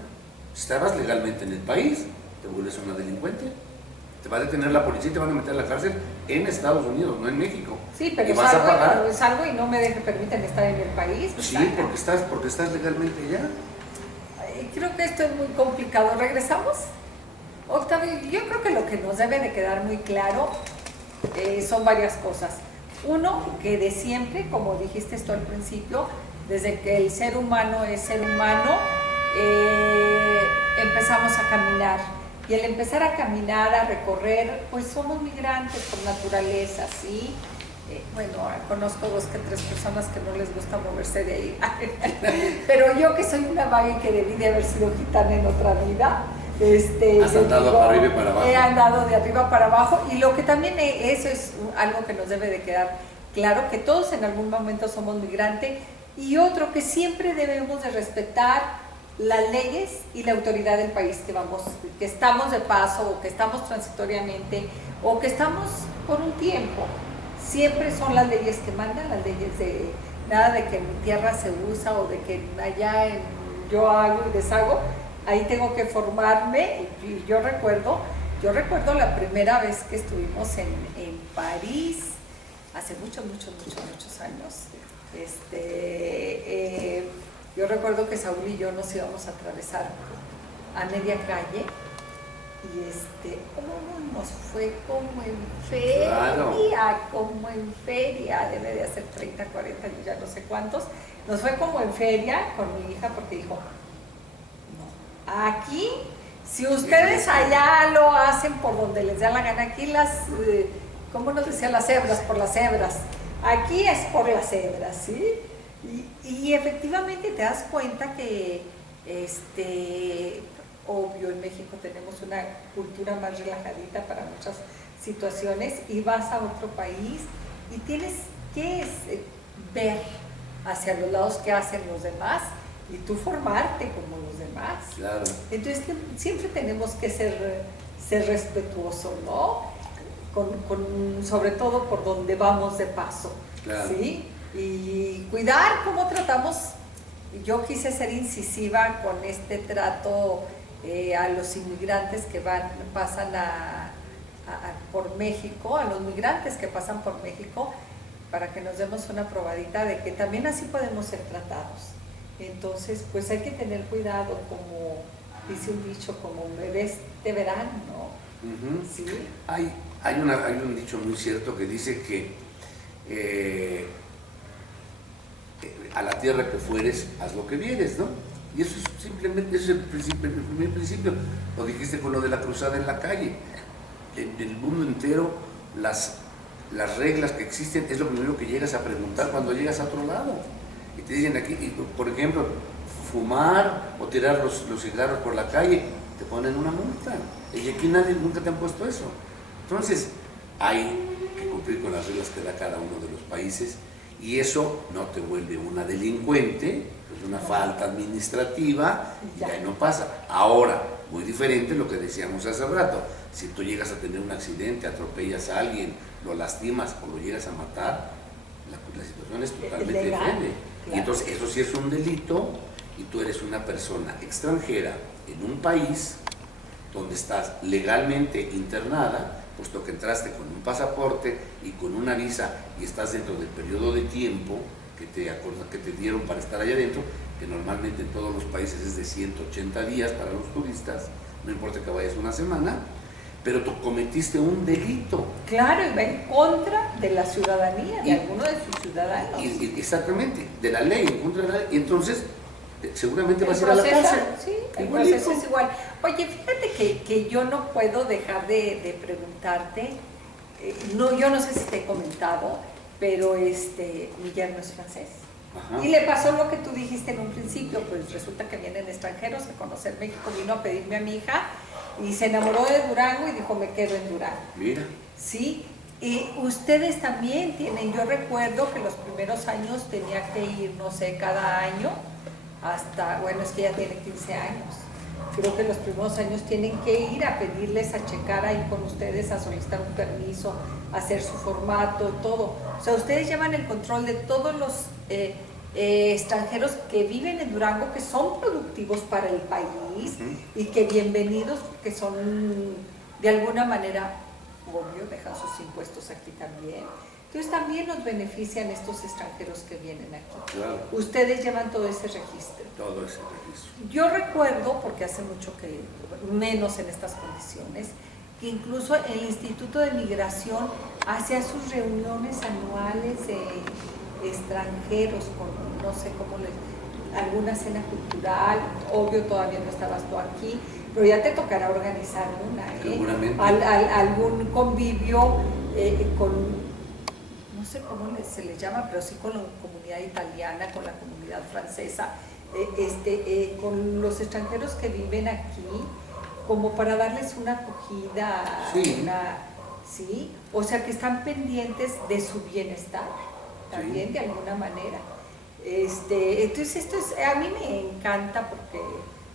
estabas legalmente en el país, te vuelves una delincuente. Te va a detener la policía y te van a meter a la cárcel en Estados Unidos, no en México. Sí, pero y vas a pagar. salgo y no me permiten estar en el país. Sí, porque estás legalmente allá. Creo que esto es muy complicado. ¿Regresamos? Octavio, yo creo que lo que nos debe de quedar muy claro son varias cosas. Uno, que de siempre, como dijiste esto al principio, desde que el ser humano es ser humano, empezamos a caminar. Y el empezar a caminar, a recorrer, pues somos migrantes por naturaleza, ¿sí? Bueno, conozco 2 que 3 personas que no les gusta moverse de ahí. Pero yo que soy una vaga y que debí de haber sido gitana en otra vida, has andado para arriba y para abajo. He andado de arriba para abajo y lo que también eso es algo que nos debe de quedar claro, que todos en algún momento somos migrantes y otro que siempre debemos de respetar las leyes y la autoridad del país que estamos de paso o que estamos transitoriamente o que estamos por un tiempo. Siempre son las leyes que mandan, las leyes de nada de que en mi tierra se usa o de que allá yo hago y deshago. Ahí tengo que formarme. Y yo recuerdo la primera vez que estuvimos en París, hace muchos años. Yo recuerdo que Saúl y yo nos íbamos a atravesar a media calle y nos fue como en feria, claro. Debe de hacer 30, 40 años, ya no sé cuántos. Nos fue como en feria con mi hija porque dijo, no, aquí, si ustedes allá lo hacen por donde les da la gana, aquí ¿cómo nos decía? Las cebras, por las cebras. Aquí es por las cebras, ¿sí? Y efectivamente te das cuenta que, obvio, en México tenemos una cultura más relajadita para muchas situaciones y vas a otro país y tienes que ver hacia los lados que hacen los demás y tú formarte como los demás. Claro. Entonces siempre tenemos que ser respetuosos, ¿no? Sobre todo por donde vamos de paso, claro. ¿Sí? Y cuidar cómo tratamos. Yo quise ser incisiva con este trato a los inmigrantes que pasan por México, a los migrantes que pasan por México, para que nos demos una probadita de que también así podemos ser tratados. Entonces, pues hay que tener cuidado, como dice un dicho, como bebés de verano, ¿no? Uh-huh. ¿Sí? Hay un dicho muy cierto que dice que a la tierra que fueres, haz lo que vieres, ¿no? Y eso es simplemente, ese es el primer principio. Lo dijiste con lo de la cruzada en la calle. En el mundo entero, las reglas que existen es lo primero que llegas a preguntar cuando llegas a otro lado. Y te dicen aquí, por ejemplo, fumar o tirar los cigarros por la calle, te ponen una multa. Y aquí nunca te han puesto eso. Entonces, hay que cumplir con las reglas que da cada uno de los países y eso no te vuelve una delincuente, es una falta administrativa y ya no pasa. Ahora, muy diferente lo que decíamos hace rato, si tú llegas a tener un accidente, atropellas a alguien, lo lastimas o lo llegas a matar, la situación es totalmente diferente. Claro. Y entonces eso sí es un delito y tú eres una persona extranjera en un país donde estás legalmente internada, puesto que entraste con un pasaporte y con una visa y estás dentro del periodo de tiempo que te dieron para estar allá adentro, que normalmente en todos los países es de 180 días para los turistas, no importa que vayas una semana, pero tú cometiste un delito. Claro, y va en contra de la ciudadanía, de alguno de sus ciudadanos. Exactamente, de la ley, en contra de la ley. Y entonces, seguramente vas a ir a la cárcel. Sí, el proceso es igual. Oye, fíjate que yo no puedo dejar de preguntarte, yo no sé si te he comentado, pero mi yerno es francés. Ajá. Y le pasó lo que tú dijiste en un principio, pues resulta que vienen extranjeros a conocer México, vino a pedirme a mi hija y se enamoró de Durango y dijo, me quedo en Durango. Mira. Sí, y ustedes también tienen, yo recuerdo que los primeros años tenía que ir, no sé, cada año, hasta, bueno, es que ya tiene 15 años. Creo que los primeros años tienen que ir a pedirles a checar ahí con ustedes, a solicitar un permiso, a hacer su formato, todo. O sea, ustedes llevan el control de todos los extranjeros que viven en Durango, que son productivos para el país y que bienvenidos, que son de alguna manera, obvio, dejan sus impuestos aquí también. Entonces también nos benefician estos extranjeros que vienen aquí. Claro. Ustedes llevan todo ese registro. Todo ese registro. Yo recuerdo, porque hace mucho que, menos en estas condiciones, que incluso el Instituto de Migración hacía sus reuniones anuales de extranjeros, con no sé cómo alguna cena cultural, obvio todavía no estabas tú aquí, pero ya te tocará organizar una, seguramente. Algún convivio con, no sé cómo se les llama, pero sí con la comunidad italiana, con la comunidad francesa, con los extranjeros que viven aquí, como para darles una acogida, sí. ¿Sí? O sea que están pendientes de su bienestar, también, sí, de alguna manera. Entonces esto a mí me encanta porque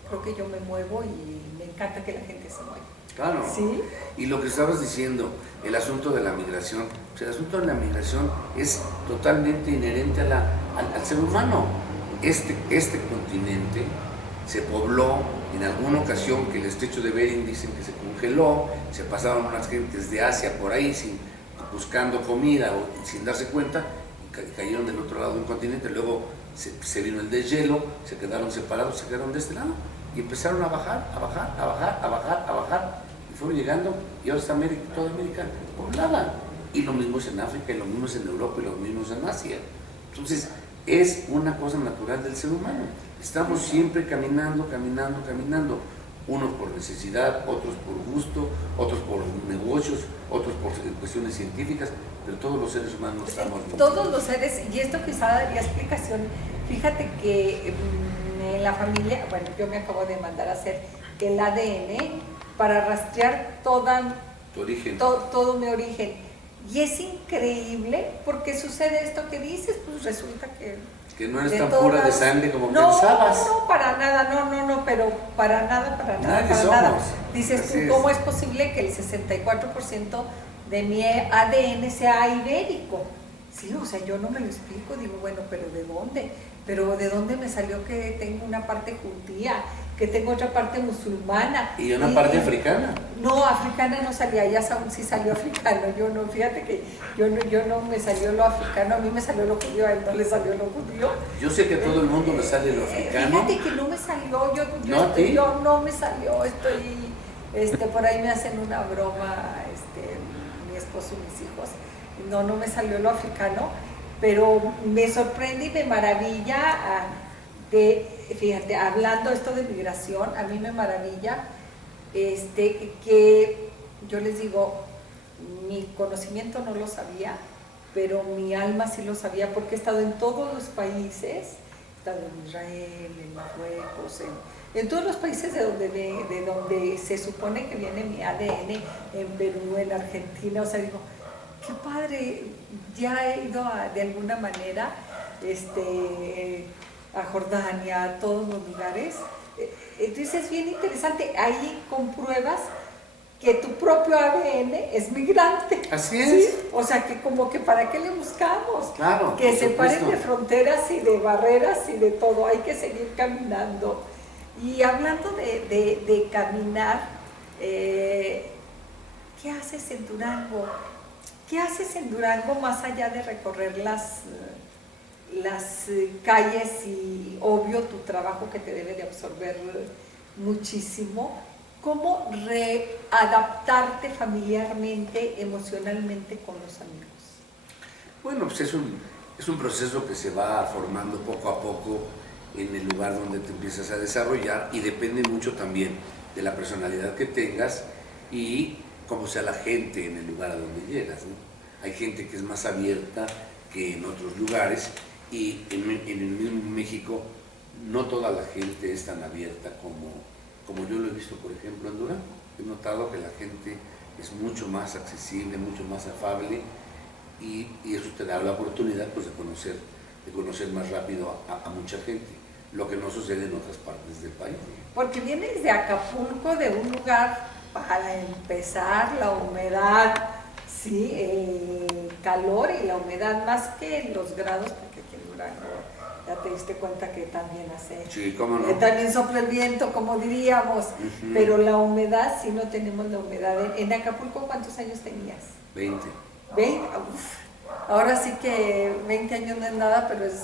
creo que yo me muevo y me encanta que la gente se mueva. Claro. ¿Sí? Y lo que estabas diciendo, el asunto de la migración, pues el asunto de la migración es totalmente inherente al ser humano. Este continente se pobló en alguna ocasión que el estrecho de Bering dicen que se congeló, se pasaron unas gentes de Asia por ahí buscando comida o sin darse cuenta, y cayeron del otro lado de un continente, luego se vino el deshielo, se quedaron separados, se quedaron de este lado y empezaron a bajar, y fueron llegando, y ahora está toda América poblada, y lo mismo es en África, y lo mismo es en Europa, y lo mismo es en Asia. Entonces es una cosa natural del ser humano, estamos siempre caminando, unos por necesidad, otros por gusto, otros por negocios, otros por cuestiones científicas, pero todos los seres humanos estamos... Todos los seres, y esto quizá daría explicación. Fíjate que en la familia, bueno, yo me acabo de mandar a hacer el ADN para rastrear todo mi origen. Y es increíble porque sucede esto que dices, pues resulta que no eres tan pura de sangre como pensabas. No, para nada, no, pero para nada. Dices tú, ¿cómo es posible que el 64% de mi ADN sea ibérico? Sí, o sea, yo no me lo explico, digo, bueno, ¿pero de dónde? ¿Pero de dónde me salió que tengo una parte judía, que tengo otra parte musulmana? ¿Y una parte africana? No, africana no salía, ya aún sí salió africano. Yo no, fíjate que yo no me salió lo africano, a mí me salió lo judío, a él no le salió lo judío. Yo sé que a todo el mundo le sale lo africano. Fíjate que no me salió, yo no me salió, por ahí me hacen una broma, mi esposo y mis hijos, no me salió lo africano, pero me sorprende y me maravilla fíjate, hablando esto de migración, a mí me maravilla que yo les digo, mi conocimiento no lo sabía, pero mi alma sí lo sabía porque he estado en todos los países, he estado en Israel, en Marruecos, en todos los países de donde se supone que viene mi ADN, en Perú, en Argentina, o sea, digo, qué padre, ya he ido de alguna manera a Jordania, a todos los lugares. Entonces es bien interesante, ahí compruebas que tu propio ADN es migrante. Así es. ¿Sí? O sea, que como que ¿para qué le buscamos? Claro. Que se paren de fronteras y de barreras y de todo, hay que seguir caminando. Y hablando de caminar, ¿qué haces en Durango? ¿Qué haces en Durango más allá de recorrer las calles y obvio tu trabajo que te debe de absorber muchísimo? ¿Cómo readaptarte familiarmente, emocionalmente con los amigos? Bueno, pues es un proceso que se va formando poco a poco en el lugar donde te empiezas a desarrollar y depende mucho también de la personalidad que tengas y cómo sea la gente en el lugar a donde llegas, ¿no? Hay gente que es más abierta que en otros lugares y en el mismo México no toda la gente es tan abierta como yo lo he visto, por ejemplo, en Durango. He notado que la gente es mucho más accesible, mucho más afable y eso te da la oportunidad pues, de conocer más rápido a mucha gente, lo que no sucede en otras partes del país. Porque vienes de Acapulco, de un lugar, para empezar, la humedad, sí, el calor y la humedad, más que los grados, porque aquí en Durango ya te diste cuenta que también hace, sí, ¿cómo no? También sopla el viento, como diríamos, pero la humedad, sí no tenemos la humedad. En Acapulco, ¿cuántos años tenías? 20. 20, ahora sí que 20 años no es nada, pero es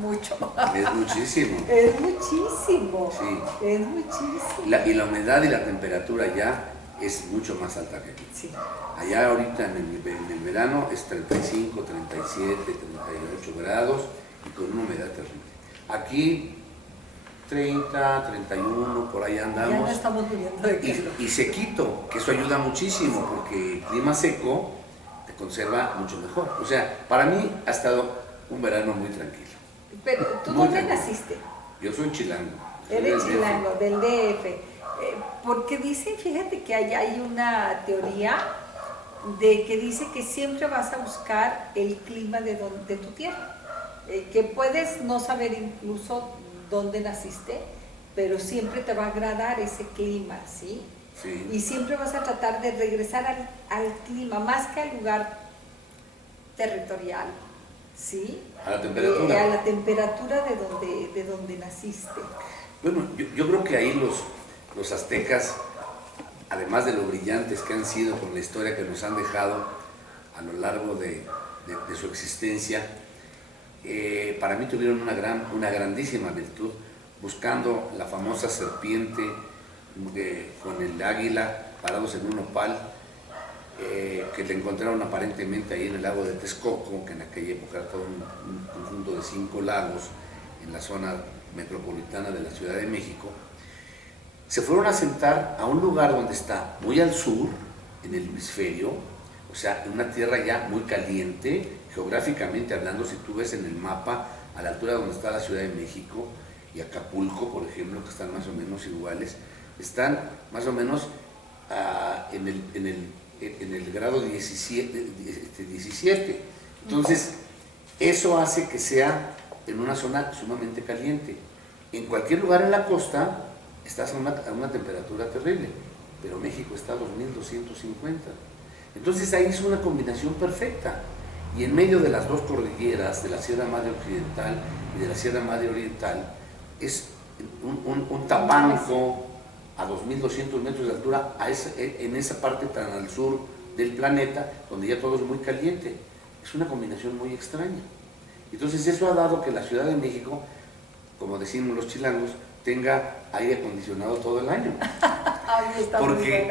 mucho. Es muchísimo. Es muchísimo. Sí. Es muchísimo. Y la humedad y la temperatura ya es mucho más alta que aquí. Sí. Allá ahorita en el verano es 35, 37, 38 grados y con una humedad terrible. Aquí 30, 31, por ahí andamos. Ya no estamos muriendo de calor. Y sequito, que eso ayuda muchísimo porque el clima seco te conserva mucho mejor. O sea, para mí ha estado un verano muy tranquilo. Pero, ¿tú muy dónde tranquilo. naciste? Yo soy chilango. Eres chilango, del DF. Porque dicen, fíjate que hay una teoría de que dice que siempre vas a buscar el clima de tu tierra. que puedes no saber incluso dónde naciste, pero siempre te va a agradar ese clima, ¿sí? Sí. Y siempre vas a tratar de regresar al clima, más que al lugar territorial, ¿sí? A la temperatura. A la temperatura de donde naciste. Bueno, yo creo que ahí los aztecas, además de lo brillantes que han sido con la historia que nos han dejado a lo largo de su existencia, para mí tuvieron una grandísima virtud, buscando la famosa serpiente con el águila parados en un nopal, que le encontraron aparentemente ahí en el lago de Texcoco, que en aquella época era todo un conjunto de 5 lagos en la zona metropolitana de la Ciudad de México. Se fueron a sentar a un lugar donde está muy al sur, en el hemisferio, o sea, en una tierra ya muy caliente, geográficamente hablando. Si tú ves en el mapa, a la altura donde está la Ciudad de México y Acapulco, por ejemplo, que están más o menos iguales, están más o menos en el grado 17. Entonces, eso hace que sea en una zona sumamente caliente. En cualquier lugar en la costa estás a una temperatura terrible, pero México está a 2250. Entonces ahí es una combinación perfecta. Y en medio de las dos cordilleras, de la Sierra Madre Occidental y de la Sierra Madre Oriental, es un tapanco a 2200 metros de altura, en esa parte tan al sur del planeta, donde ya todo es muy caliente. Es una combinación muy extraña. Entonces eso ha dado que la Ciudad de México, como decimos los chilangos, tenga aire acondicionado todo el año. Porque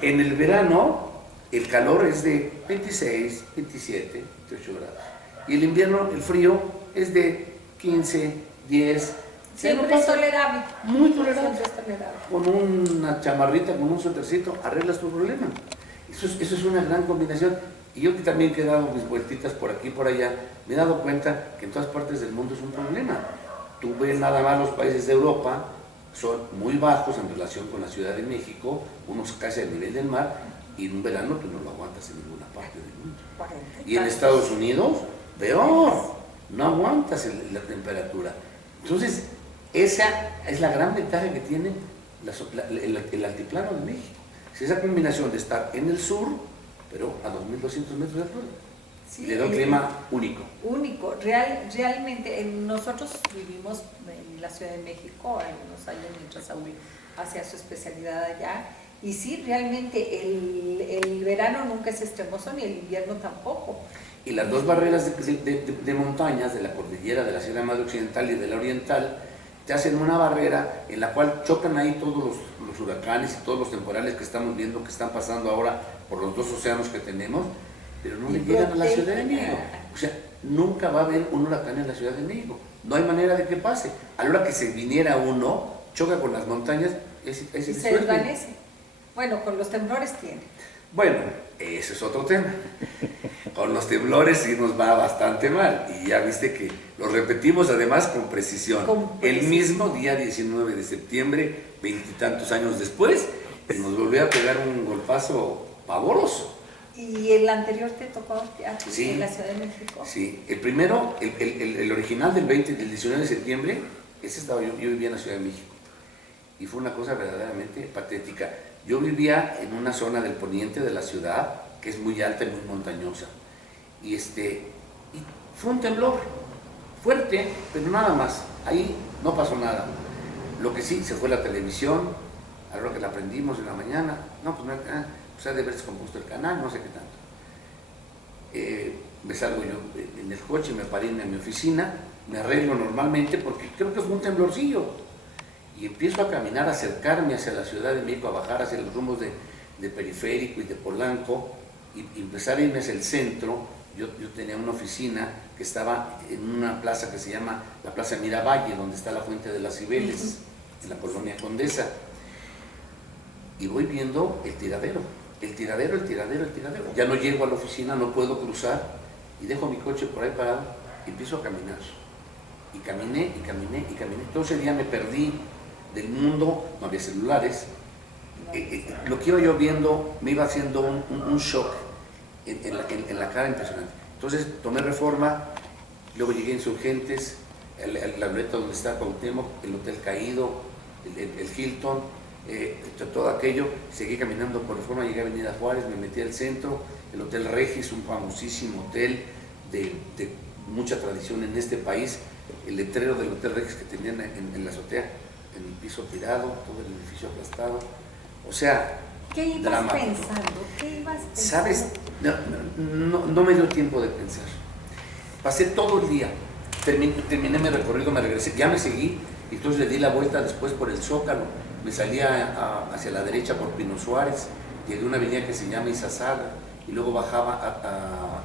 en el verano el calor es de 26, 27, 28 grados. Y el invierno, el frío, es de 15, 10. Siempre es tolerable. Muy tolerable. Siempre es tolerable. Con una chamarrita, con un suétercito, arreglas tu problema. Eso es una gran combinación. Y yo que también he dado mis vueltitas por aquí y por allá, me he dado cuenta que en todas partes del mundo es un problema. Tú ves nada más los países de Europa, son muy bajos en relación con la Ciudad de México, unos casi al nivel del mar, y en un verano tú no lo aguantas en ninguna parte del mundo. Y en Estados Unidos, peor, no aguantas la temperatura. Entonces, esa es la gran ventaja que tiene el altiplano de México. Es esa combinación de estar en el sur, pero a 2200 metros de altura. Sí, le da un clima único. Único. Realmente, nosotros vivimos en la Ciudad de México algunos años mientras Saúl hacía su especialidad allá. Y sí, realmente el verano nunca es extremoso ni el invierno tampoco. Y las dos barreras de montañas, de la cordillera de la Sierra Madre Occidental y de la Oriental, te hacen una barrera en la cual chocan ahí todos los huracanes y todos los temporales que estamos viendo que están pasando ahora por los dos océanos que tenemos, pero no le llegan a la Ciudad de México. O sea, nunca va a haber un huracán en la Ciudad de México. No hay manera de que pase. A la hora que se viniera uno, choca con las montañas y se desvanece. Bueno, con los temblores tiene. Bueno, ese es otro tema. Con los temblores sí nos va bastante mal. Y ya viste que lo repetimos además con precisión. El mismo día 19 de septiembre, 20 y tantos años después, nos volvió a pegar un golpazo pavoroso. ¿Y el anterior te tocó aquí sí, en la Ciudad de México? Sí, el primero, el original del 19 de septiembre, ese estaba yo vivía en la Ciudad de México. Y fue una cosa verdaderamente patética. Yo vivía en una zona del poniente de la ciudad, que es muy alta y muy montañosa. Y fue un temblor fuerte, pero nada más. Ahí no pasó nada. Lo que sí, se fue la televisión, a la hora que la prendimos en la mañana. No, pues ha de haberse compuesto el canal, no sé qué tanto. Me salgo yo en el coche, me paré en mi oficina, me arreglo normalmente porque creo que fue un temblorcillo. Y empiezo a caminar, a acercarme hacia la Ciudad de México, a bajar hacia los rumbos de Periférico y de Polanco, y empezar a irme hacia el centro. Yo tenía una oficina que estaba en una plaza que se llama la Plaza Miravalle, donde está la Fuente de las Cibeles, en la colonia Condesa. Y voy viendo el tiradero. Ya no llego a la oficina, no puedo cruzar, y dejo mi coche por ahí parado, y empiezo a caminar. Y caminé. Todo ese día me perdí del mundo, no había celulares. Lo que iba yo viendo me iba haciendo un shock en la cara impresionante. Entonces tomé Reforma luego llegué a Insurgentes, la glorieta donde está Cuauhtémoc, el Hotel Caído, el Hilton, todo aquello. Seguí caminando por Reforma, llegué a Avenida Juárez, me metí al centro, el Hotel Regis, un famosísimo hotel de mucha tradición en este país, el letrero del Hotel Regis que tenían en la azotea, en el piso tirado, todo el edificio aplastado. O sea, ¿qué ibas dramático. pensando? ¿Qué ibas pensando? ¿Sabes? No me dio tiempo de pensar. Pasé todo el día, terminé mi recorrido, me regresé, ya me seguí, y entonces le di la vuelta después por el Zócalo, me salí hacia la derecha por Pino Suárez, llegué a una avenida que se llama Izazaga, y luego bajaba a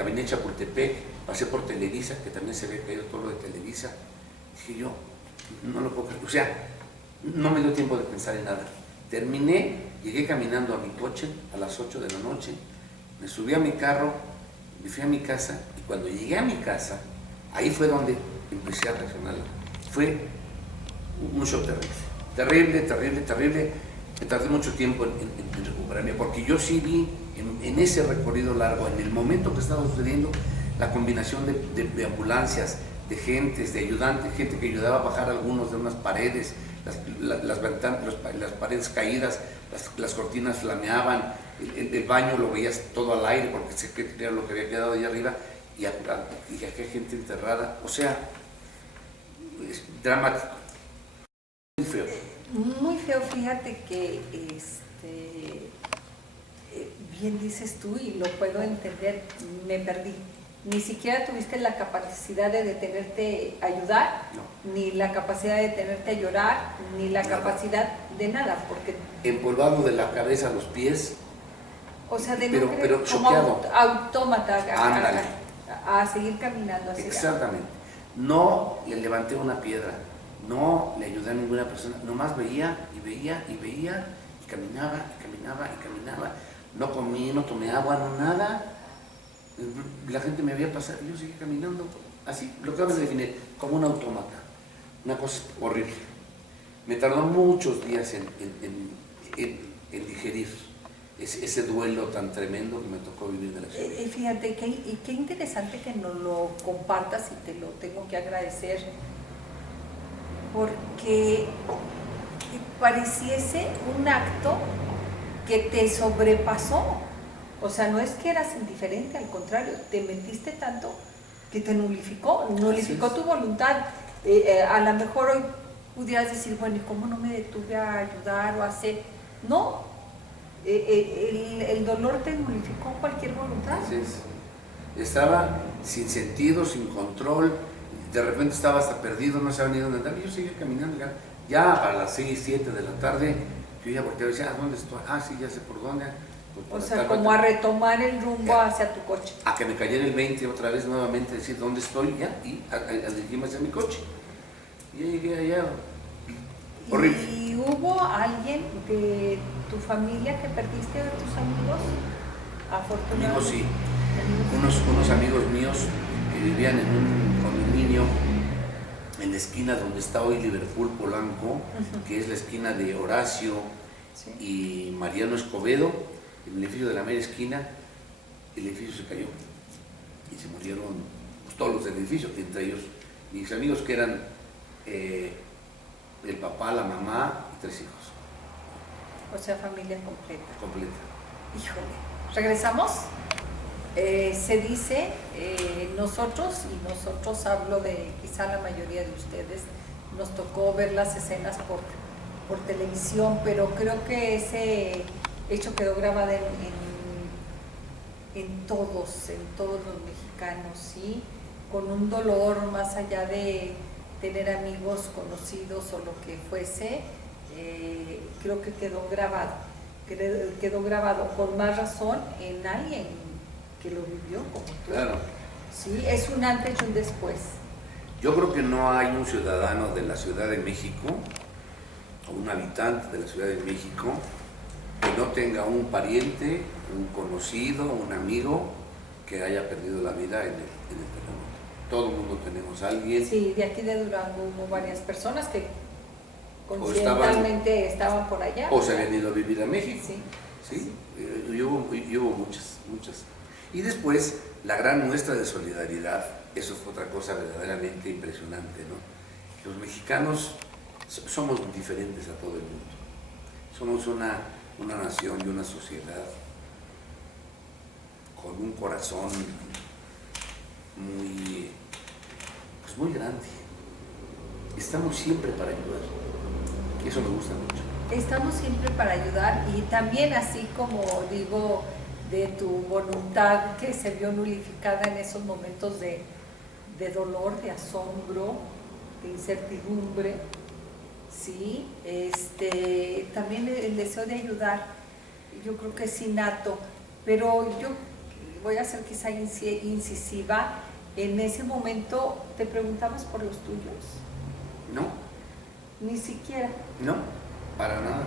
Avenida Chapultepec, pasé por Televisa, que también se había caído todo lo de Televisa. Dije yo, no lo puedo creer, o sea, no me dio tiempo de pensar en nada. Terminé, llegué caminando a mi coche a las 8 de la noche, me subí a mi carro, me fui a mi casa, y cuando llegué a mi casa, ahí fue donde empecé a reaccionar. Fue un shock terrible. Me tardé mucho tiempo en recuperarme, porque yo sí vi en ese recorrido largo, en el momento que estaba sucediendo, la combinación de ambulancias, de gentes, de ayudantes, gente que ayudaba a bajar algunos de unas paredes, las paredes caídas, las cortinas flameaban, el baño lo veías todo al aire porque sé que era lo que había quedado ahí arriba, y aquella gente enterrada. O sea, es dramático, muy feo. Muy feo, fíjate que bien dices tú y lo puedo entender, me perdí. Ni siquiera tuviste la capacidad de detenerte a ayudar, No. ni la capacidad de detenerte a llorar, ni la capacidad de nada, porque... Empolvado de la cabeza a los pies. O sea, de pero, no pero como choqueado. autómata Ándale. a seguir caminando así. Exactamente. No le levanté una piedra, no le ayudé a ninguna persona, nomás veía, y caminaba. No comí, no tomé agua, no nada. La gente me veía pasar y yo seguía caminando, así, lo que acabas de definir, como un autómata. Una cosa horrible. Me tardó muchos días en digerir ese duelo tan tremendo que me tocó vivir de la ciudad. Fíjate, qué interesante que nos lo compartas, y te lo tengo que agradecer, porque pareciese un acto que te sobrepasó. O sea, no es que eras indiferente, al contrario, te metiste tanto que te nulificó tu voluntad. A lo mejor hoy pudieras decir, bueno, ¿y cómo no me detuve a ayudar o a hacer? No, el dolor te nulificó cualquier voluntad. Así es. Estaba sin sentido, sin control, de repente estaba hasta perdido, no sabía ni dónde andar, y yo seguía caminando. Ya a las 6, 7 de la tarde, yo ya volteaba y decía, ¿dónde estoy? Sí, ya sé por dónde. O sea, como a retomar el rumbo hacia tu coche. A que me cayera el 20 otra vez nuevamente, decir dónde estoy ya, y a dirigirme hacia mi coche. Y ya llegué allá. Horrible. ¿Y hubo alguien de tu familia que perdiste, de tus amigos? Afortunadamente. Amigos, sí. Unos amigos míos que vivían en un condominio en la esquina donde está hoy Liverpool Polanco, que es la esquina de Horacio y Mariano Escobedo. En el edificio de la mera esquina, el edificio se cayó y se murieron pues, todos los del edificio, entre ellos mis amigos, que eran el papá, la mamá y 3 hijos. O sea, familia completa. Completa. Híjole, ¿regresamos? Se dice, nosotros hablo de quizá la mayoría de ustedes, nos tocó ver las escenas por televisión, pero creo que ese hecho quedó grabado en todos los mexicanos, ¿sí? Con un dolor más allá de tener amigos, conocidos o lo que fuese, creo que quedó grabado con más razón en alguien que lo vivió como tú. Claro. Sí, es un antes y un después. Yo creo que no hay un ciudadano de la Ciudad de México o un habitante de la Ciudad de México que no tenga un pariente, un conocido, un amigo que haya perdido la vida en el terremoto. Todo el mundo tenemos a alguien. Sí, de aquí de Durango hubo varias personas que conscientemente estaban por allá. O se habían ido a vivir a México. Sí. ¿Sí? Y hubo muchas. Y después, la gran muestra de solidaridad, eso fue otra cosa verdaderamente impresionante, ¿no? Los mexicanos somos diferentes a todo el mundo. Somos una nación y una sociedad con un corazón muy, pues muy grande. Estamos siempre para ayudar. Y eso me gusta mucho. Estamos siempre para ayudar, y también, así como digo, de tu voluntad que se vio nulificada en esos momentos de dolor, de asombro, de incertidumbre, ¿sí? También el deseo de ayudar, yo creo que es innato, pero yo voy a ser quizá incisiva. En ese momento, ¿te preguntabas por los tuyos? No. Ni siquiera. No, para nada.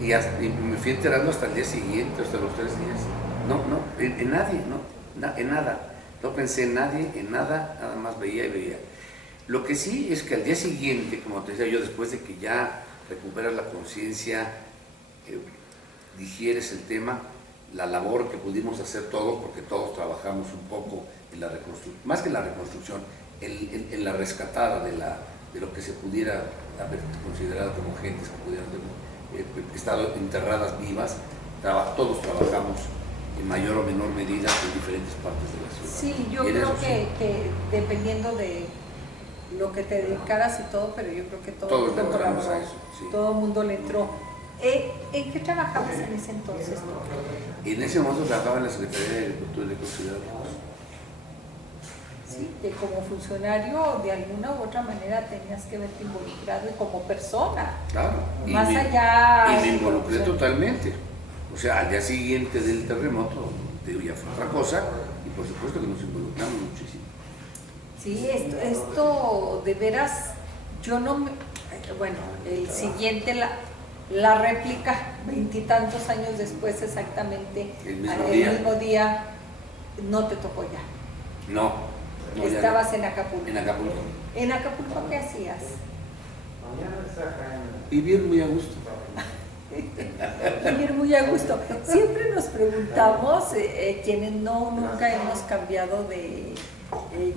Y me fui enterando hasta el día siguiente, hasta los 3 días. No, en nadie, en nada. No pensé en nadie, en nada, nada más veía y veía. Lo que sí es que al día siguiente, como te decía yo, después de que ya recuperas la conciencia, digieres el tema, la labor que pudimos hacer todos, porque todos trabajamos un poco en la reconstrucción, más que en la reconstrucción, en la rescatada de lo que se pudiera haber considerado como gentes que pudieran haber estado enterradas vivas. Todos trabajamos en mayor o menor medida en diferentes partes de la ciudad. Sí, yo creo que dependiendo de lo que te dedicaras y todo, pero yo creo que todo el mundo colaboró, sí. Todo el mundo le entró. ¿En qué trabajabas en ese entonces? En ese momento trabajaba en la Secretaría de Agricultura y de Ciudad. Sí, que como funcionario de alguna u otra manera tenías que verte involucrado y como persona. Claro. Más allá. Y me involucré totalmente. O sea, al día siguiente del terremoto, ya fue otra cosa, y por supuesto que nos involucramos muchísimo. Sí, esto de veras, yo no me. Bueno, el siguiente, la réplica, 20 y tantos años después exactamente, el mismo día, no te tocó ya. No. Estabas en Acapulco. En Acapulco. ¿En Acapulco qué hacías? Vivir muy a gusto. Vivir muy a gusto. Siempre nos preguntamos, quienes nunca hemos cambiado de...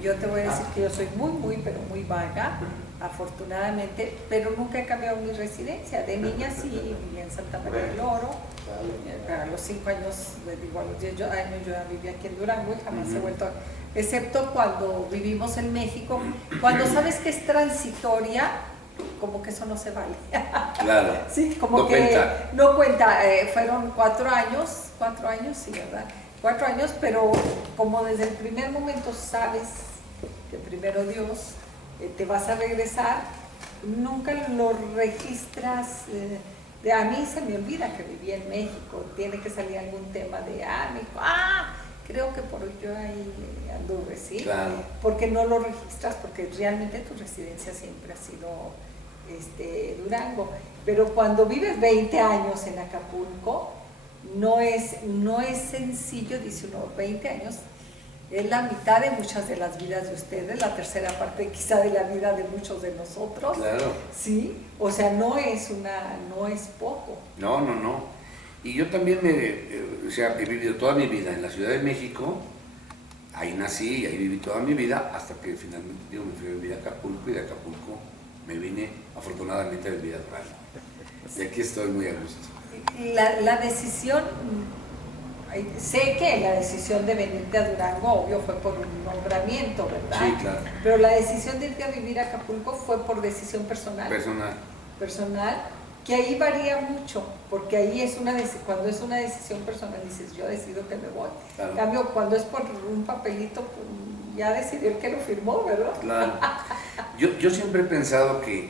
yo te voy a decir que yo soy pero muy vaga, afortunadamente, pero nunca he cambiado mi residencia. De niña sí, vivía en Santa María del Oro. A los 5 años, digo, a los 10 años yo vivía aquí en Durango y jamás he vuelto, excepto cuando vivimos en México. Cuando sabes que es transitoria, como que eso no se vale. Claro. Sí, como no que cuenta. No cuenta. Fueron 4 años, sí, ¿verdad? 4 años, pero como desde el primer momento sabes que primero Dios te vas a regresar, nunca lo registras. A mí se me olvida que vivía en México, tiene que salir algún tema de México, creo que por yo ahí anduve, ¿sí? Claro. Porque no lo registras, porque realmente tu residencia siempre ha sido Durango. Pero cuando vives 20 años en Acapulco, no es sencillo, dice uno, 20 años es la mitad de muchas de las vidas de ustedes, la tercera parte quizá de la vida de muchos de nosotros. Claro. Sí, o sea, no es poco. No. Y yo también he vivido toda mi vida en la Ciudad de México, ahí nací y ahí viví toda mi vida, hasta que finalmente me fui a vivir a Acapulco, y de Acapulco me vine afortunadamente a vivir a Durango. Y aquí estoy muy a gusto. La decisión, sé que la decisión de venirte a Durango, obvio, fue por un nombramiento, ¿verdad? Sí, claro. Pero la decisión de irte a vivir a Acapulco fue por decisión personal. Personal, que ahí varía mucho, porque ahí cuando es una decisión personal dices, yo decido que me voy. Claro. En cambio, cuando es por un papelito, pues, ya decidió el que lo firmó, ¿verdad? Claro. Yo siempre he pensado que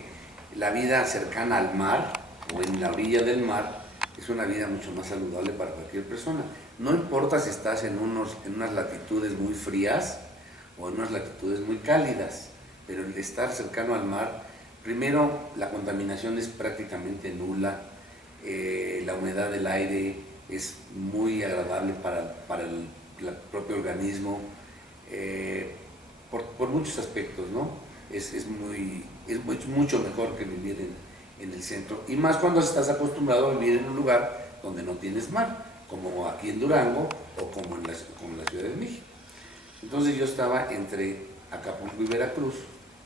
la vida cercana al mar o en la orilla del mar es una vida mucho más saludable para cualquier persona. No importa si estás en unas latitudes muy frías o en unas latitudes muy cálidas, pero el estar cercano al mar, primero la contaminación es prácticamente nula, la humedad del aire es muy agradable para el propio organismo, por muchos aspectos, ¿no? Es mucho mejor que vivir en el centro, y más cuando estás acostumbrado a vivir en un lugar donde no tienes mar. como aquí en Durango o como en la Ciudad de México. Entonces yo estaba entre Acapulco y Veracruz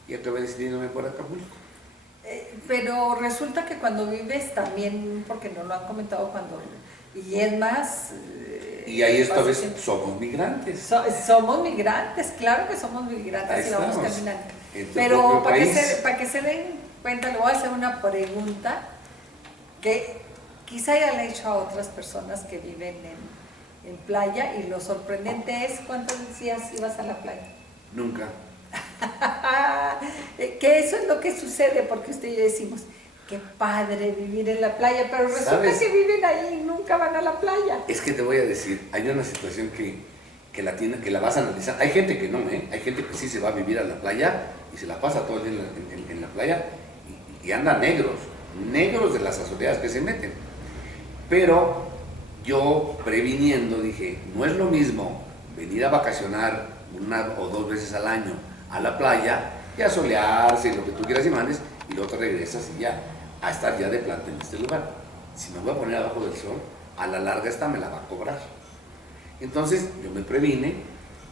y acabé decidiéndome por Acapulco. Pero resulta que cuando vives también, porque no lo han comentado cuando, y es más... Y ahí esta vez somos migrantes. Somos migrantes, claro que somos migrantes y vamos caminando. Pero para que se den cuenta, le voy a hacer una pregunta que quizá ya le he hecho a otras personas que viven en playa, y lo sorprendente es, ¿cuántos días ibas a la playa? Nunca. Que eso es lo que sucede, porque usted y yo decimos, qué padre vivir en la playa, pero resulta ¿sabes? que viven ahí y nunca van a la playa. Es que te voy a decir, hay una situación que la vas a analizar. Hay gente que no, hay gente que sí se va a vivir a la playa y se la pasa todo el día en la playa y anda negros de las azoteas que se meten. Pero yo, previniendo, dije, no es lo mismo venir a vacacionar 1 o 2 veces al año a la playa y a solearse y lo que tú quieras y mandes, y luego te regresas y ya, a estar ya de planta en este lugar. Si me voy a poner abajo del sol, a la larga esta me la va a cobrar. Entonces yo me previne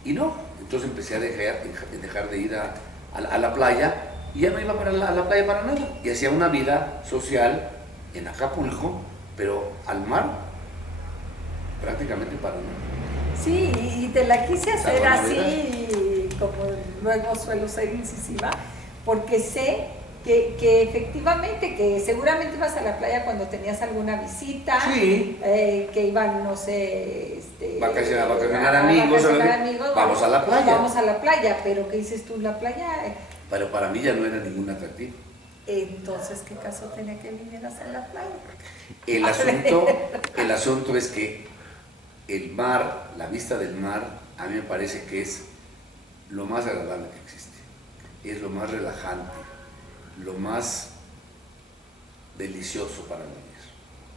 y no, entonces empecé a dejar de ir a la playa, y ya no iba a la playa para nada, y hacía una vida social en Acapulco, pero al mar prácticamente para nada. Sí, y te la quise hacer así, como luego suelo ser incisiva, porque sé que efectivamente, que seguramente ibas a la playa cuando tenías alguna visita, sí. Que iban, no sé, vacacionar amigos, vamos a la playa. Vamos a la playa, pero ¿qué dices tú, la playa? Pero para mí ya no era ningún atractivo. Entonces, ¿qué caso tenía que vinieras a la playa? El asunto es que el mar, la vista del mar, a mí me parece que es lo más agradable que existe. Es lo más relajante, lo más delicioso para vivir.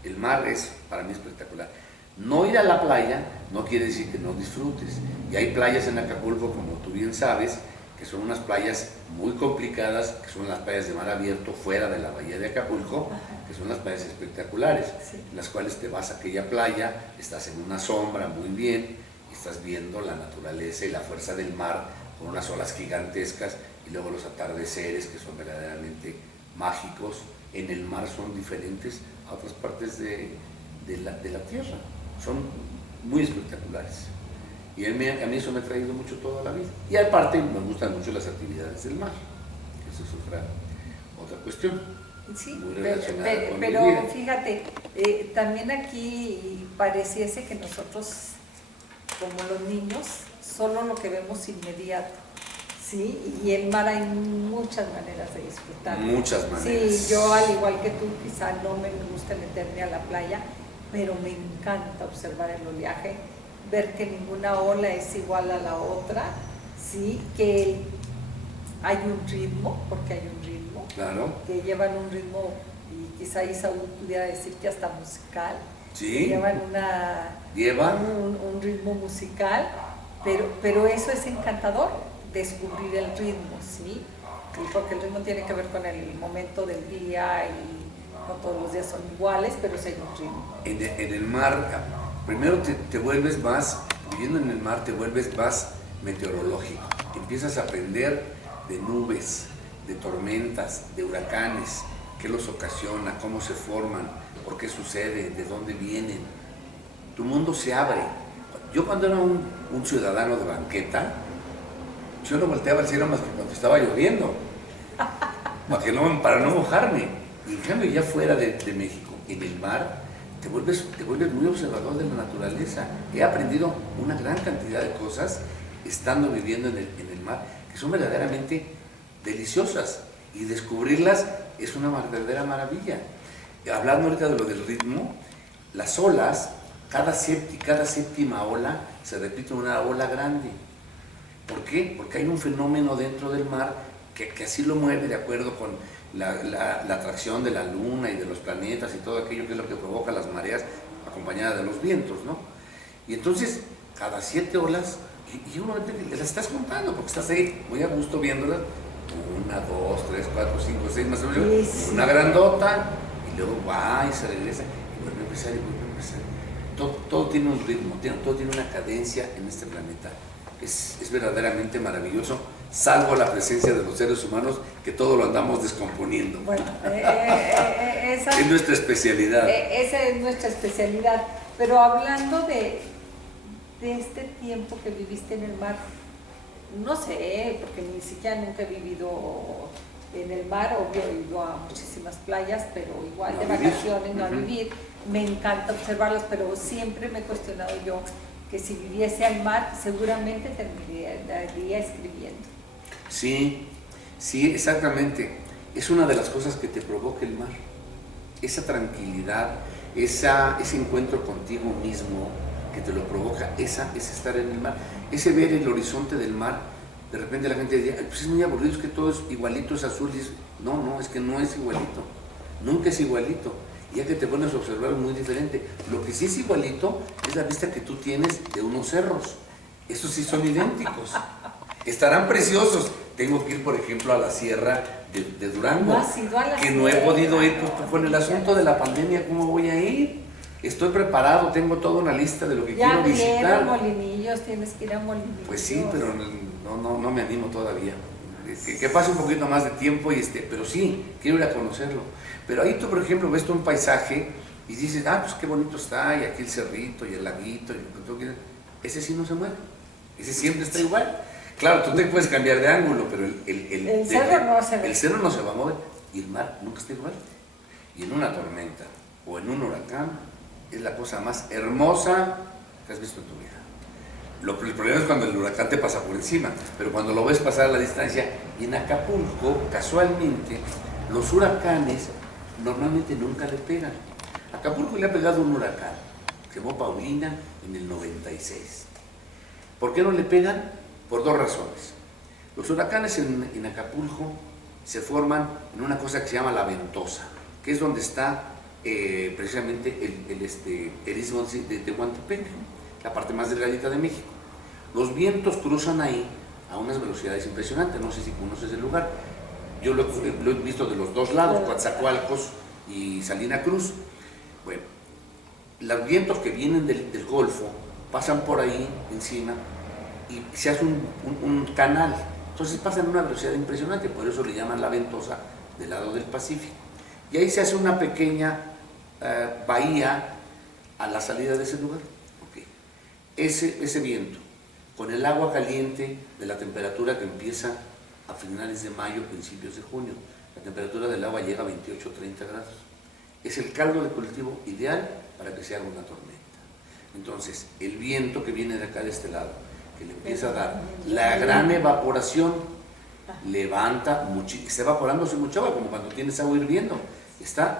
El mar es para mí espectacular. No ir a la playa no quiere decir que no disfrutes. Y hay playas en Acapulco, como tú bien sabes, que son unas playas muy complicadas, que son las playas de mar abierto fuera de la bahía de Acapulco, que son las playas espectaculares, sí. En las cuales te vas a aquella playa, estás en una sombra muy bien, y estás viendo la naturaleza y la fuerza del mar con unas olas gigantescas, y luego los atardeceres que son verdaderamente mágicos. En el mar son diferentes a otras partes de la tierra, son muy espectaculares. Y a mí eso me ha traído mucho toda la vida. Y aparte me gustan mucho las actividades del mar. Eso es otra cuestión. Sí, muy relacionada con pero mi vida. Fíjate, también aquí pareciese que nosotros, como los niños, solo lo que vemos inmediato. Sí, y el mar hay muchas maneras de disfrutar. Muchas maneras. Sí, yo al igual que tú, quizá no me gusta meterme a la playa, pero me encanta observar el oleaje, ver que ninguna ola es igual a la otra, sí, que hay un ritmo, porque hay un ritmo, claro, que llevan un ritmo, y quizá Isaú pudiera decir que hasta musical, sí, llevan un ritmo musical, pero eso es encantador, descubrir el ritmo, ¿sí? Porque el ritmo tiene que ver con el momento del día y no todos los días son iguales, pero sí hay un ritmo. En el mar, primero te vuelves más, viviendo en el mar te vuelves más meteorológico, empiezas a aprender de nubes, de tormentas, de huracanes, qué los ocasiona, cómo se forman, por qué sucede, de dónde vienen. Tu mundo se abre. Yo cuando era un ciudadano de banqueta, yo no volteaba al cielo más que cuando estaba lloviendo, para no mojarme. Y en cambio ya fuera de México, en el mar, te vuelves muy observador de la naturaleza. He aprendido una gran cantidad de cosas estando viviendo en el mar, que son verdaderamente deliciosas, y descubrirlas es una verdadera maravilla. Hablando ahorita de lo del ritmo, las olas, cada séptima ola se repite una ola grande. ¿Por qué? Porque hay un fenómeno dentro del mar que así lo mueve de acuerdo con la atracción de la luna y de los planetas y todo aquello que es lo que provoca las mareas acompañadas de los vientos, ¿no? Y entonces, cada 7 olas, y uno las estás contando porque estás ahí muy a gusto viéndolas, 1, 2, 3, 4, 5, 6, más o menos, una grandota, y luego va y se regresa, y vuelve a empezar, y vuelve a empezar. todo tiene un ritmo, todo tiene una cadencia en este planeta. Es verdaderamente maravilloso, salvo la presencia de los seres humanos, que todo lo andamos descomponiendo. Bueno, es nuestra especialidad. Esa es nuestra especialidad. Pero hablando de este tiempo que viviste en el mar, no sé, porque ni siquiera nunca he vivido en el mar, obvio he ido a muchísimas playas, pero igual de vacaciones, no a vivir. Me encanta observarlas, pero siempre me he cuestionado yo que si viviese al mar, seguramente terminaría escribiendo. Sí, exactamente. Es una de las cosas que te provoca el mar. Esa tranquilidad, ese encuentro contigo mismo que te lo provoca, es estar en el mar. Ese ver el horizonte del mar, de repente la gente diría, pues es muy aburrido, es que todo es igualito, es azul. Y no, es que no es igualito. Nunca es igualito. Ya que te pones a observar, muy diferente. Lo que sí es igualito es la vista que tú tienes de unos cerros. Esos sí son idénticos. Estarán preciosos. Tengo que ir, por ejemplo, a la sierra de Durango, que no he podido ir pues, con el asunto de la pandemia. ¿Cómo voy a ir? Estoy preparado, tengo toda una lista de lo que quiero visitar. Ya Molinillos, tienes que ir a Molinillos. Pues sí, pero no me animo todavía. Que pase un poquito más de tiempo, pero sí, quiero ir a conocerlo. Pero ahí tú, por ejemplo, ves tú un paisaje y dices, pues qué bonito está, y aquí el cerrito, y el laguito, y lo que tú quieras. Ese sí no se mueve, ese siempre está igual. Claro, tú te puedes cambiar de ángulo, pero el cerro no se va a mover, y el mar nunca está igual. Y en una tormenta o en un huracán es la cosa más hermosa que has visto en tu vida. El problema es cuando el huracán te pasa por encima, pero cuando lo ves pasar a la distancia. Y en Acapulco, casualmente, los huracanes normalmente nunca le pegan. A Acapulco le ha pegado un huracán, se llamó Paulina en el 96. ¿Por qué no le pegan? Por dos razones. Los huracanes en Acapulco se forman en una cosa que se llama la ventosa, que es donde está precisamente el istmo de Tehuantepec, la parte más delgadita de México. Los vientos cruzan ahí a unas velocidades impresionantes. No sé si conoces el lugar. Yo lo he visto de los dos lados, Coatzacoalcos y Salina Cruz. Bueno, los vientos que vienen del Golfo pasan por ahí encima y se hace un canal. Entonces pasan a una velocidad impresionante, por eso le llaman la ventosa del lado del Pacífico. Y ahí se hace una pequeña bahía a la salida de ese lugar. Okay. Ese viento, con el agua caliente de la temperatura que empieza a finales de mayo, principios de junio, la temperatura del agua llega a 28 o 30 grados. Es el caldo de cultivo ideal para que se haga una tormenta. Entonces, el viento que viene de acá de este lado, que le empieza a dar la gran evaporación, levanta, está evaporándose mucha agua, como cuando tienes agua hirviendo.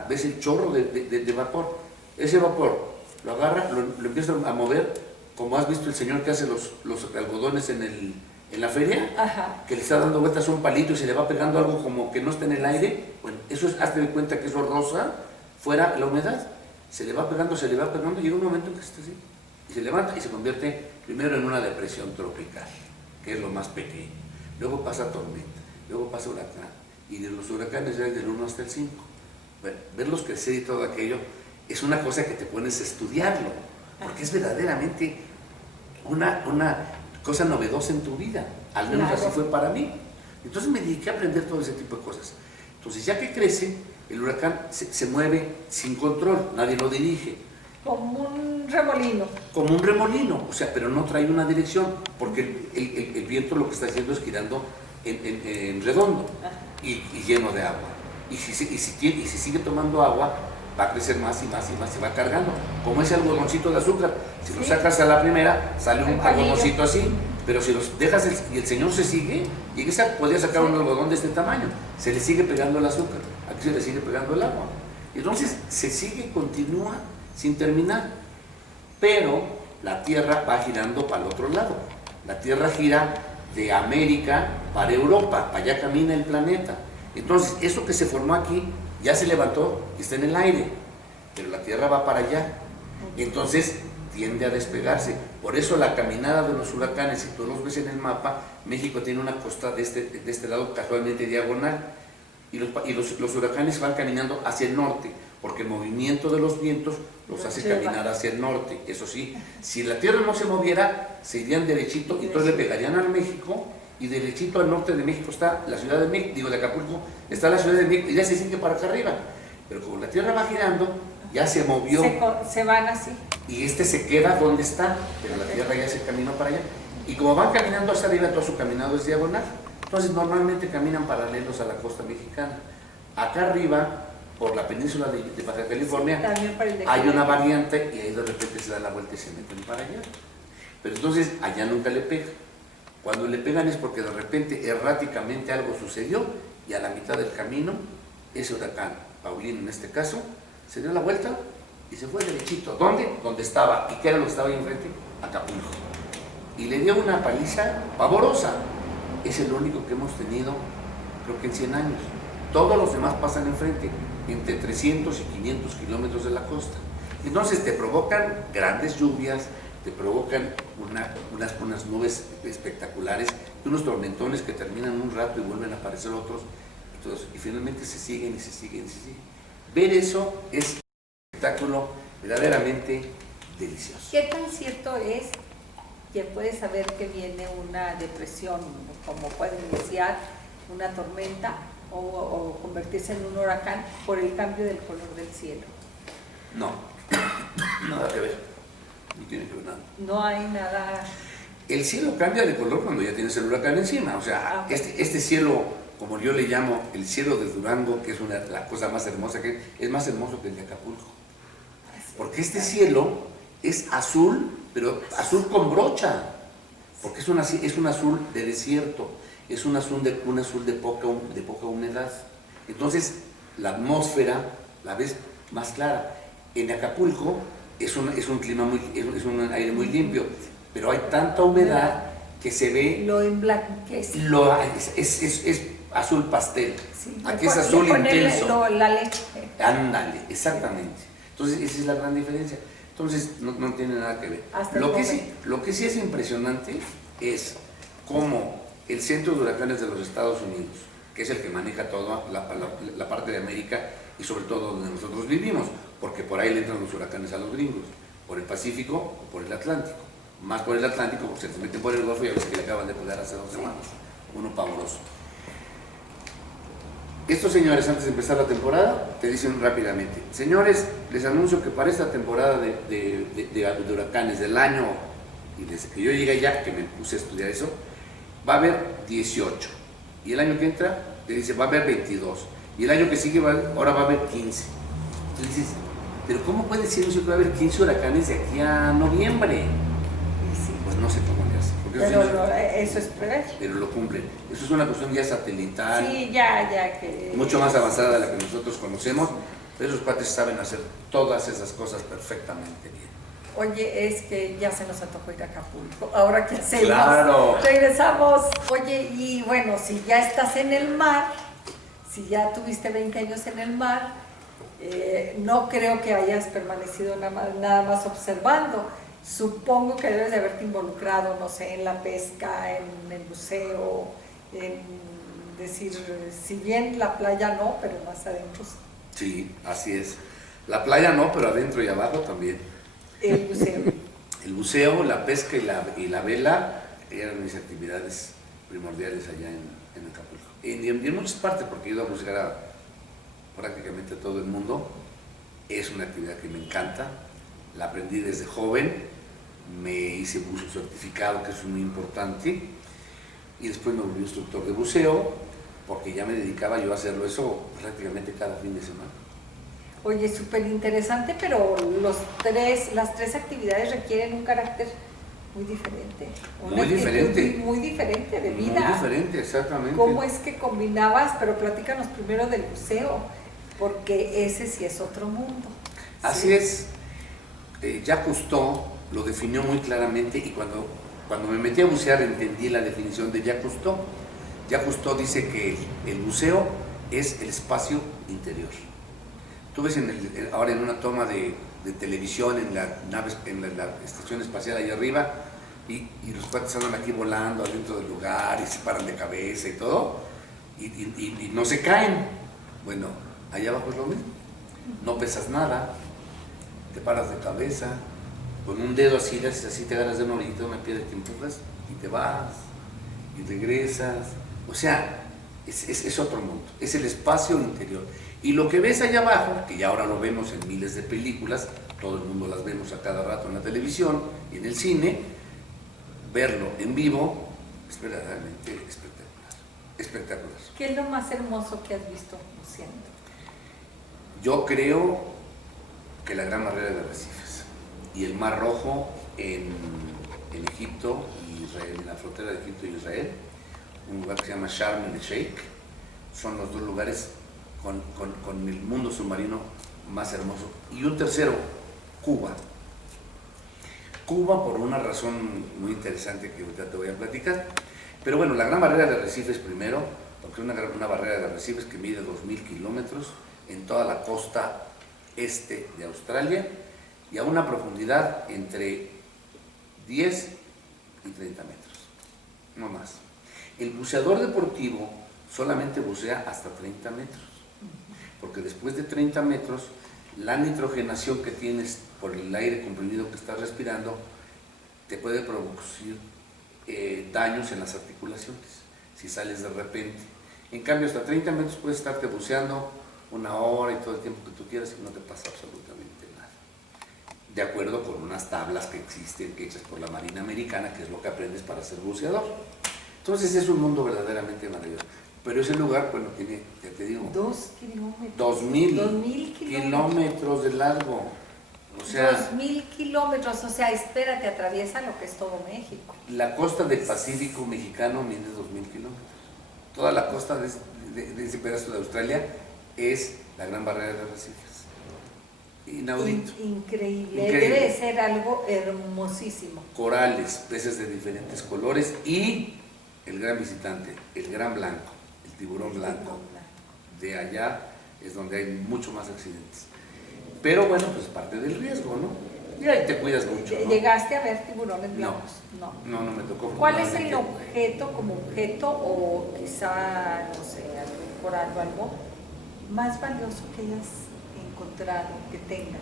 Ves el chorro de vapor. Ese vapor lo agarra, lo empieza a mover, como has visto el señor que hace los algodones en la feria. Ajá. Que le está dando vueltas a un palito y se le va pegando algo como que no está en el aire. Bueno, eso es, hazte de cuenta que eso rosa, fuera la humedad, se le va pegando, y llega un momento en que está así, y se levanta y se convierte primero en una depresión tropical, que es lo más pequeño. Luego pasa tormenta, luego pasa huracán, y de los huracanes ya es del 1 hasta el 5. Bueno, verlos crecer y todo aquello es una cosa que te pones a estudiarlo, porque es verdaderamente una cosa novedosa en tu vida, al menos así fue para mí. Entonces me dediqué a aprender todo ese tipo de cosas. Entonces ya que crece, el huracán se mueve sin control, nadie lo dirige. Como un remolino. Como un remolino, o sea, pero no trae una dirección, porque el viento lo que está haciendo es girando en redondo y lleno de agua. Y si sigue tomando agua, va a crecer más y más y más, se va cargando. Como ese algodoncito de azúcar, si lo sacas a la primera, sale un algodoncito así, pero si los dejas y el señor se sigue, podría sacar un algodón de este tamaño, se le sigue pegando el azúcar, aquí se le sigue pegando el agua. Entonces se sigue, continúa sin terminar, pero la Tierra va girando para el otro lado. La Tierra gira de América para Europa, para allá camina el planeta. Entonces, eso que se formó aquí ya se levantó y está en el aire, pero la Tierra va para allá. Entonces, tiende a despegarse. Por eso la caminada de los huracanes, si tú los ves en el mapa, México tiene una costa de este lado casualmente diagonal, y los huracanes van caminando hacia el norte, porque el movimiento de los vientos los hace caminar hacia el norte. Eso sí, si la Tierra no se moviera, se irían derechito y entonces le pegarían al México, y derechito al norte de México está la ciudad de México, digo de Acapulco, está la ciudad de México y ya se sigue para acá arriba. Pero como la Tierra va girando, ya se movió. Se van así. Y se queda donde está, pero la Tierra ya se caminó para allá. Y como van caminando hacia arriba, todo su caminado es diagonal. Entonces normalmente caminan paralelos a la costa mexicana. Acá arriba, por la península de Baja California, hay una variante y ahí de repente se da la vuelta y se meten para allá. Pero entonces allá nunca le pega. Cuando le pegan es porque de repente erráticamente algo sucedió y a la mitad del camino ese huracán, Paulino en este caso, se dio la vuelta y se fue derechito. ¿Dónde? Donde estaba. ¿Y qué era lo que estaba ahí enfrente? Acapulco. Y le dio una paliza pavorosa. Es el único que hemos tenido, creo que en 100 años. Todos los demás pasan enfrente, entre 300 y 500 kilómetros de la costa. Entonces te provocan grandes lluvias, te provocan unas nubes espectaculares, unos tormentones que terminan un rato y vuelven a aparecer otros, y finalmente se siguen y se siguen y se siguen. Ver eso es un espectáculo verdaderamente delicioso. ¿Qué tan cierto es que puedes saber que viene una depresión, como puede iniciar una tormenta o convertirse en un huracán por el cambio del color del cielo? No, nada que ver, no tiene que ver nada. No hay nada. El cielo cambia de color cuando ya tienes el huracán encima, o sea, este cielo, como yo le llamo el cielo de Durango, que es la cosa más hermosa, que es más hermoso que el de Acapulco, porque este cielo es azul, pero azul con brocha, porque es un azul de desierto, es un azul de poca humedad. Entonces la atmósfera la ves más clara. En Acapulco es un aire muy limpio, pero hay tanta humedad que se ve, lo emblanquece. Es azul pastel. Sí, aquí es azul intenso. La leche. Ándale, exactamente. Entonces esa es la gran diferencia. Entonces no tiene nada que ver. Lo que sí es impresionante es cómo el Centro de Huracanes de los Estados Unidos, que es el que maneja toda la parte de América y sobre todo donde nosotros vivimos, porque por ahí le entran los huracanes a los gringos, por el Pacífico o por el Atlántico. Más por el Atlántico porque se les meten por el Golfo y a veces que le acaban de pegar hace 2 semanas. Uno pavoroso. Estos señores, antes de empezar la temporada, te dicen rápidamente: señores, les anuncio que para esta temporada de huracanes del año, y desde que yo llegué allá, que me puse a estudiar eso, va a haber 18. Y el año que entra, te dice, va a haber 22. Y el año que sigue, ahora va a haber 15. Entonces dices, pero ¿cómo puede ser que va a haber 15 huracanes de aquí a noviembre? Sí. Pues no sé cómo le hacen. Pero eso es prever. Pero lo cumplen. Eso es una cuestión ya satelital. Sí, ya que... Mucho más avanzada de la que nosotros conocemos, pero esos cuates saben hacer todas esas cosas perfectamente bien. Oye, es que ya se nos antojó ir a Acapulco. Ahora, ¿qué hacemos? ¡Claro! Regresamos. Oye, y bueno, si ya estás en el mar, si ya tuviste 20 años en el mar, no creo que hayas permanecido nada más observando. Supongo que debes de haberte involucrado, no sé, en la pesca, en el buceo, en decir, si bien la playa no, pero más adentro. Sí, así es. La playa no, pero adentro y abajo también. El buceo. El buceo, la pesca y la vela eran mis actividades primordiales allá en Acapulco. Y en muchas partes, porque he ido a bucear a prácticamente todo el mundo. Es una actividad que me encanta. La aprendí desde joven, me hice buceo certificado, que es muy importante, y después me volví instructor de buceo, porque ya me dedicaba yo a hacerlo eso prácticamente cada fin de semana. Oye, súper interesante, pero las tres actividades requieren un carácter muy diferente. Muy diferente. Muy diferente de vida. Muy diferente, exactamente. ¿Cómo es que combinabas? Pero platícanos primero del buceo, porque ese sí es otro mundo. Así ¿sí? es. Jacques Cousteau lo definió muy claramente, y cuando me metí a bucear entendí la definición de Jacques Cousteau. Jacques Cousteau dice que el buceo es el espacio interior. Tú ves ahora en una toma de televisión en la estación espacial allá arriba, y los cuates andan aquí volando adentro del lugar y se paran de cabeza y todo, y no se caen. Bueno, allá abajo es lo mismo. no pesas nada, te paras de cabeza, con un dedo así, así te agarras de una orillita, una piedra y te empujas y te vas y regresas. O sea, es otro mundo, es el espacio interior. Y lo que ves allá abajo, que ya ahora lo vemos en miles de películas, todo el mundo las vemos a cada rato en la televisión y en el cine, verlo en vivo es verdaderamente espectacular, espectacular. ¿Qué es lo más hermoso que has visto buceando? Yo creo que la Gran Barrera de Arrecifes y el Mar Rojo en Egipto y Israel, en la frontera de Egipto y Israel, un lugar que se llama Sharm el Sheikh, son los dos lugares con el mundo submarino más hermoso. Y un tercero, Cuba. Cuba por una razón muy interesante que ahorita te voy a platicar. Pero bueno, la Gran Barrera de Arrecifes primero, porque es una barrera de arrecifes que mide 2.000 kilómetros en toda la costa este de Australia y a una profundidad entre 10 y 30 metros, no más. El buceador deportivo solamente bucea hasta 30 metros, porque después de 30 metros la nitrogenación que tienes por el aire comprimido que estás respirando te puede producir daños en las articulaciones si sales de repente. En cambio, hasta 30 metros puedes estarte buceando 1 hora y todo el tiempo que tú quieras y no te pasa absolutamente nada. De acuerdo con unas tablas que existen, que hechas por la Marina Americana, que es lo que aprendes para ser buceador. Entonces es un mundo verdaderamente maravilloso. Pero ese lugar, bueno, tiene, ya te digo, 2 kilómetros. 2.000 kilómetros de largo. O sea, 2.000 kilómetros, o sea, espérate, atraviesa lo que es todo México. la costa del Pacífico mexicano mide 2.000 kilómetros. Toda la costa de ese pedazo de Australia es la Gran Barrera de Arrecifes. Inaudito. Increíble. Increíble. Debe de ser algo hermosísimo. Corales, peces de diferentes colores y el gran visitante, el gran blanco, el tiburón blanco. De allá es donde hay mucho más accidentes. Pero bueno, pues parte del riesgo, ¿no? Y ahí te cuidas mucho, ¿no? ¿Llegaste a ver tiburones blancos? No me tocó. ¿Cuál es el objeto como objeto o quizá, no sé, algún coral o algo más valioso que hayas encontrado, que tengas?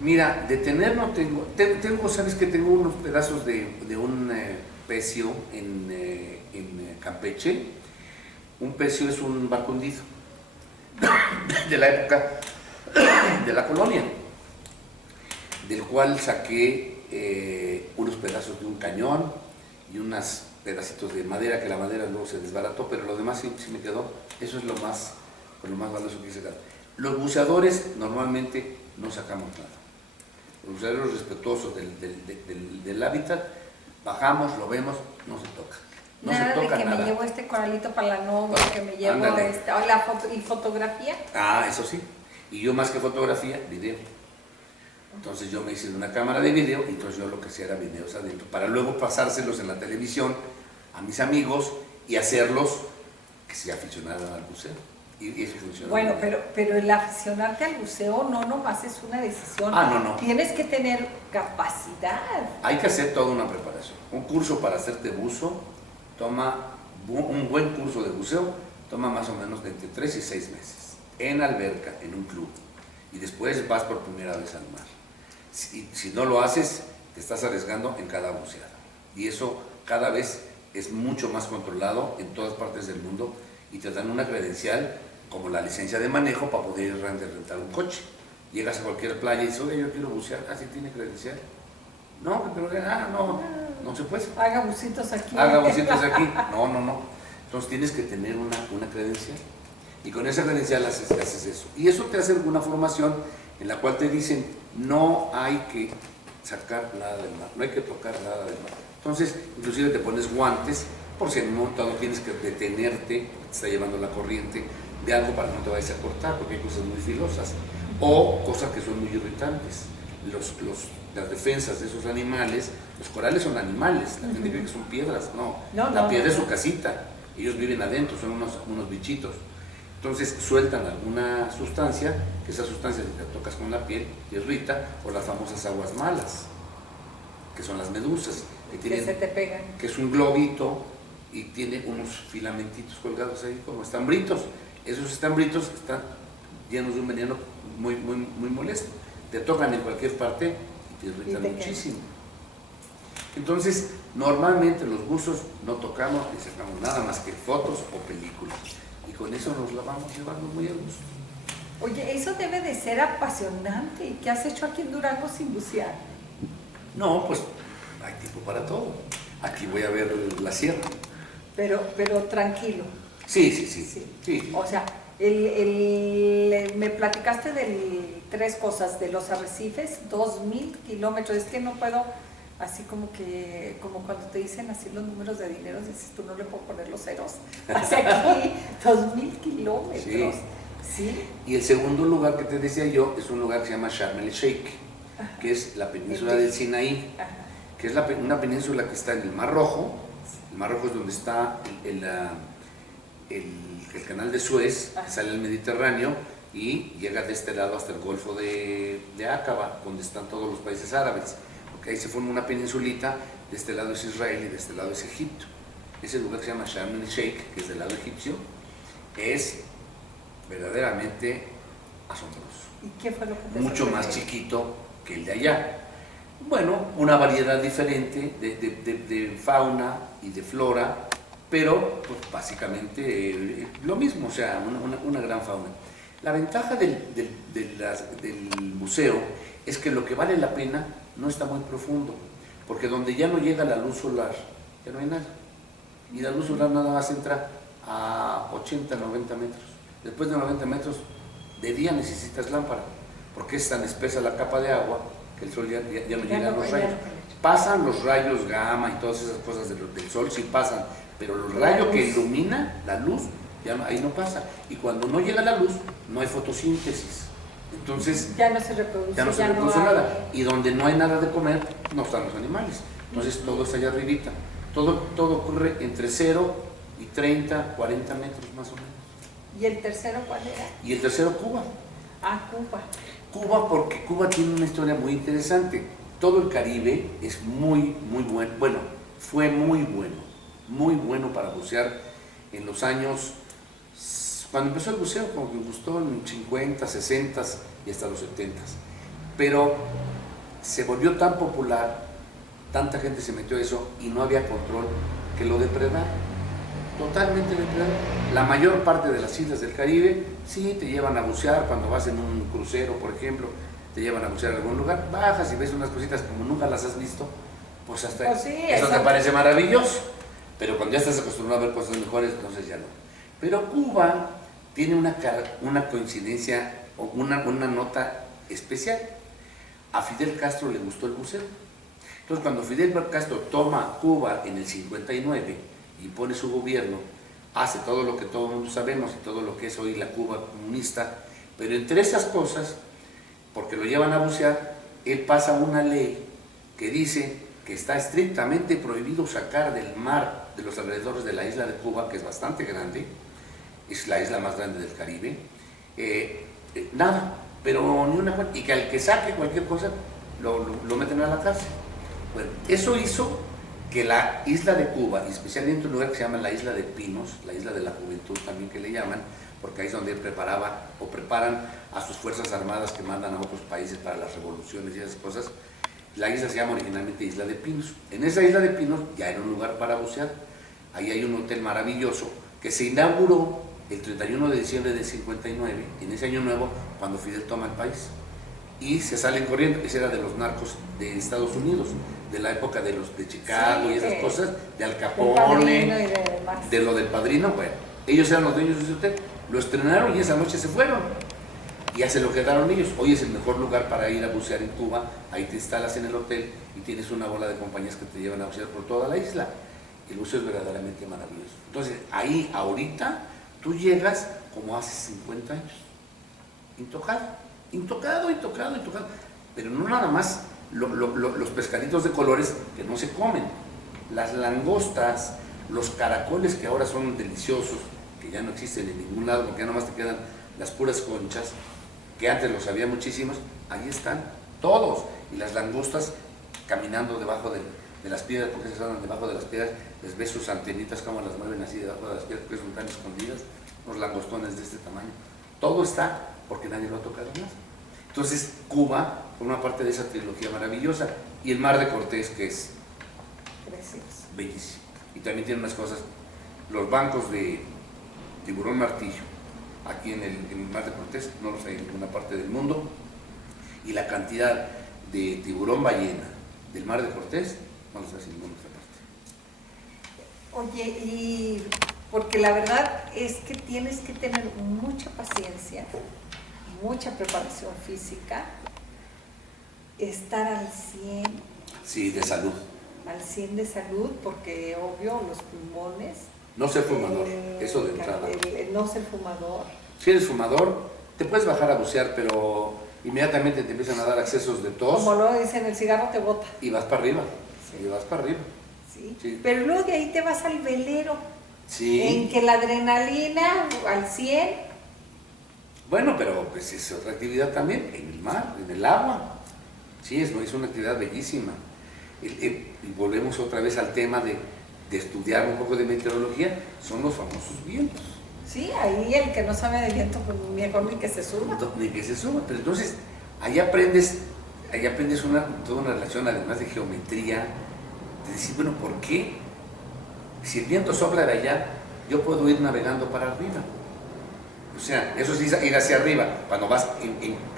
Mira, de tener no tengo. Tengo, ¿sabes que tengo unos pedazos de un pecio en Campeche? Un pecio es un barco hundido de la época de la colonia, del cual saqué unos pedazos de un cañón y unos pedacitos de madera, que la madera luego se desbarató, pero lo demás sí me quedó. Eso es lo más valioso que hice. Los buceadores normalmente no sacamos nada. Los buceadores respetuosos del hábitat, bajamos, lo vemos, no se toca. No nada se toca de que nada. me llevo este coralito para la novia, que me llevo Ándale. la foto y fotografía. Ah, eso sí. Y yo más que fotografía, video. Entonces yo me hice de una cámara de video y entonces yo lo que hacía era videos adentro, para luego pasárselos en la televisión a mis amigos y hacerlos que se aficionaran al buceo. Y eso funciona. Bueno, pero el aficionarte al buceo no nomás es una decisión. No. Tienes que tener capacidad. Hay que hacer toda una preparación. Un curso para hacerte buzo un buen curso de buceo toma más o menos de entre 3 y 6 meses. En alberca, en un club. Y después vas por primera vez al mar. Si no lo haces, te estás arriesgando en cada buceada. Y eso cada vez es mucho más controlado en todas partes del mundo y te dan una credencial como la licencia de manejo para poder ir a rentar un coche. Llegas a cualquier playa y dices, oye, yo quiero bucear. Ah, ¿sí tiene credencial? No, pero no se puede. Haga bucitos aquí. Haga bucitos aquí. No. Entonces tienes que tener una credencial. Y con esa credencial haces eso. Y eso te hace una formación en la cual te dicen, no hay que sacar nada del mar, no hay que tocar nada del mar. Entonces, inclusive te pones guantes, por si en un momento tienes que detenerte, te está llevando la corriente de algo para que no te vayas a cortar, porque hay cosas muy filosas, o cosas que son muy irritantes. Las defensas de esos animales, los corales son animales, la gente cree que son piedras, no, la piedra es su casita, ellos viven adentro, son unos bichitos. Entonces sueltan alguna sustancia, que esa sustancia si te tocas con la piel te irrita, o las famosas aguas malas, que son las medusas, que se te pegan. Que es un globito y tiene unos filamentitos colgados ahí como estambritos. Esos estambritos llenos de un veneno muy molesto. Te tocan en cualquier parte y te irritan muchísimo. Entonces, normalmente los buzos no tocamos ni sacamos nada más que fotos o películas. Y con eso nos la vamos llevando muy a gusto. Oye, eso debe de ser apasionante. ¿Qué has hecho aquí en Durango sin bucear? No, pues hay tiempo para todo. Aquí voy a ver la sierra. Pero tranquilo. Sí. O sea, me platicaste de 3 cosas, de los arrecifes, 2,000 kilómetros. Es que no puedo, así como cuando te dicen así los números de dinero, dices tú no le puedo poner los ceros. Hacia aquí, 2,000 kilómetros. Sí. Y el segundo lugar que te decía yo es un lugar que se llama Sharm el Sheikh, que es la península del Sinaí, que es una península que está en el Mar Rojo. El Mar Rojo es donde está el canal de Suez, que sale al Mediterráneo y llega de este lado hasta el Golfo de Aqaba, donde están todos los países árabes. Porque ahí se forma una peninsulita, de este lado es Israel y de este lado es Egipto. Ese lugar que se llama Sharm el Sheikh, que es del lado egipcio, es verdaderamente asombroso. ¿Y qué fue lo que te Mucho más chiquito que el de allá. Bueno, una variedad diferente de fauna y de flora, pero pues, básicamente lo mismo, o sea, una gran fauna. La ventaja del buceo es que lo que vale la pena no está muy profundo, porque donde ya no llega la luz solar, ya no hay nada. Y la luz solar nada más entra a 80, 90 metros. Después de 90 metros, de día necesitas lámpara, porque es tan espesa la capa de agua que el sol ya no llega a los rayos. Pasan los rayos gamma y todas esas cosas del sol, sí pasan, pero el rayo que ilumina, la luz, ahí no pasa. Y cuando no llega la luz, no hay fotosíntesis. Entonces, ya no se reproduce, nada. Y donde no hay nada de comer, no están los animales. Entonces, todo está allá arribita. Todo ocurre entre 0 y 30, 40 metros más o menos. ¿Y el tercero cuál era? Y el tercero, Cuba. Cuba. Cuba, porque Cuba tiene una historia muy interesante. Todo el Caribe es muy bueno. Bueno, fue muy bueno para bucear en los años. Cuando empezó el buceo, como que me gustó en 50, 60 y hasta los 70. Pero se volvió tan popular, tanta gente se metió a eso y no había control, que lo depredaron. Totalmente depredado. La mayor parte de las islas del Caribe sí te llevan a bucear cuando vas en un crucero, por ejemplo, te llevan a bucear a algún lugar, bajas y ves unas cositas como nunca las has visto, pues hasta eso te parece maravilloso. Pero cuando ya estás acostumbrado a ver cosas mejores, entonces ya no. Pero Cuba tiene una coincidencia o una nota especial. A Fidel Castro le gustó el buceo. Entonces cuando Fidel Castro toma Cuba en el 59 y pone su gobierno, hace todo lo que todo el mundo sabemos y todo lo que es hoy la Cuba comunista, pero entre esas cosas, porque lo llevan a bucear, él pasa una ley que dice que está estrictamente prohibido sacar del mar de los alrededores de la isla de Cuba, que es bastante grande, es la isla más grande del Caribe, nada, pero ni una cosa, y que al que saque cualquier cosa lo meten a la cárcel. Bueno, eso hizo que la isla de Cuba, y especialmente un lugar que se llama la isla de Pinos, la isla de la juventud también que le llaman, porque ahí es donde preparan a sus fuerzas armadas que mandan a otros países para las revoluciones y esas cosas. La isla se llama originalmente Isla de Pinos. En esa Isla de Pinos ya era un lugar para bucear. Ahí hay un hotel maravilloso que se inauguró el 31 de diciembre del 59, en ese año nuevo, cuando Fidel toma el país. Y se salen corriendo. Ese era de los narcos de Estados Unidos, de la época de Chicago y esas cosas, de Al Capone, de lo del Padrino. Bueno, ellos eran los dueños de ese hotel. Lo estrenaron y esa noche se fueron. Y ya se lo quedaron ellos. Hoy es el mejor lugar para ir a bucear en Cuba. Ahí te instalas en el hotel y tienes una bola de compañías que te llevan a bucear por toda la isla. El buceo es verdaderamente maravilloso. Entonces, ahí ahorita tú llegas como hace 50 años. Intocado. Pero no nada más los pescaditos de colores que no se comen. Las langostas, los caracoles que ahora son deliciosos, que ya no existen en ningún lado, porque ya nomás te quedan las puras conchas, que antes los había muchísimos, ahí están todos. Y las langostas caminando debajo de las piedras, porque se andan debajo de las piedras, les ves sus antenitas como las mueven así debajo de las piedras, porque son tan escondidas, unos langostones de este tamaño. Todo está porque nadie lo ha tocado más. Entonces, Cuba forma parte de esa trilogía maravillosa. Y el Mar de Cortés, que es Precioso. bellísimo. Y también tiene unas cosas, los bancos de tiburón martillo, aquí en el Mar de Cortés, no los hay en ninguna parte del mundo. Y la cantidad de tiburón ballena del Mar de Cortés, no los hay en ninguna otra parte. Oye, y porque la verdad es que tienes que tener mucha paciencia, mucha preparación física, estar al 100. Sí, de salud. Al 100 de salud, porque obvio los pulmones. No ser fumador, eso de entrada. No ser fumador. Si eres fumador, te puedes bajar a bucear, pero inmediatamente te empiezan a dar accesos de tos. Como lo dicen, el cigarro te bota. Y vas para arriba. Sí. Y vas para arriba. Sí. Sí. Pero luego de ahí te vas al velero. Sí. En que la adrenalina al 100. Bueno, pero pues es otra actividad también, en el mar, en el agua. Sí, es una actividad bellísima. Y volvemos otra vez al tema de estudiar un poco de meteorología, son los famosos vientos. Sí, ahí el que no sabe de viento, pues mejor ni que se suba. Ni que se suba, pero entonces ahí aprendes toda una relación, además de geometría, de decir, bueno, ¿por qué? Si el viento sopla de allá, yo puedo ir navegando para arriba. O sea, eso sí, ir hacia arriba, cuando vas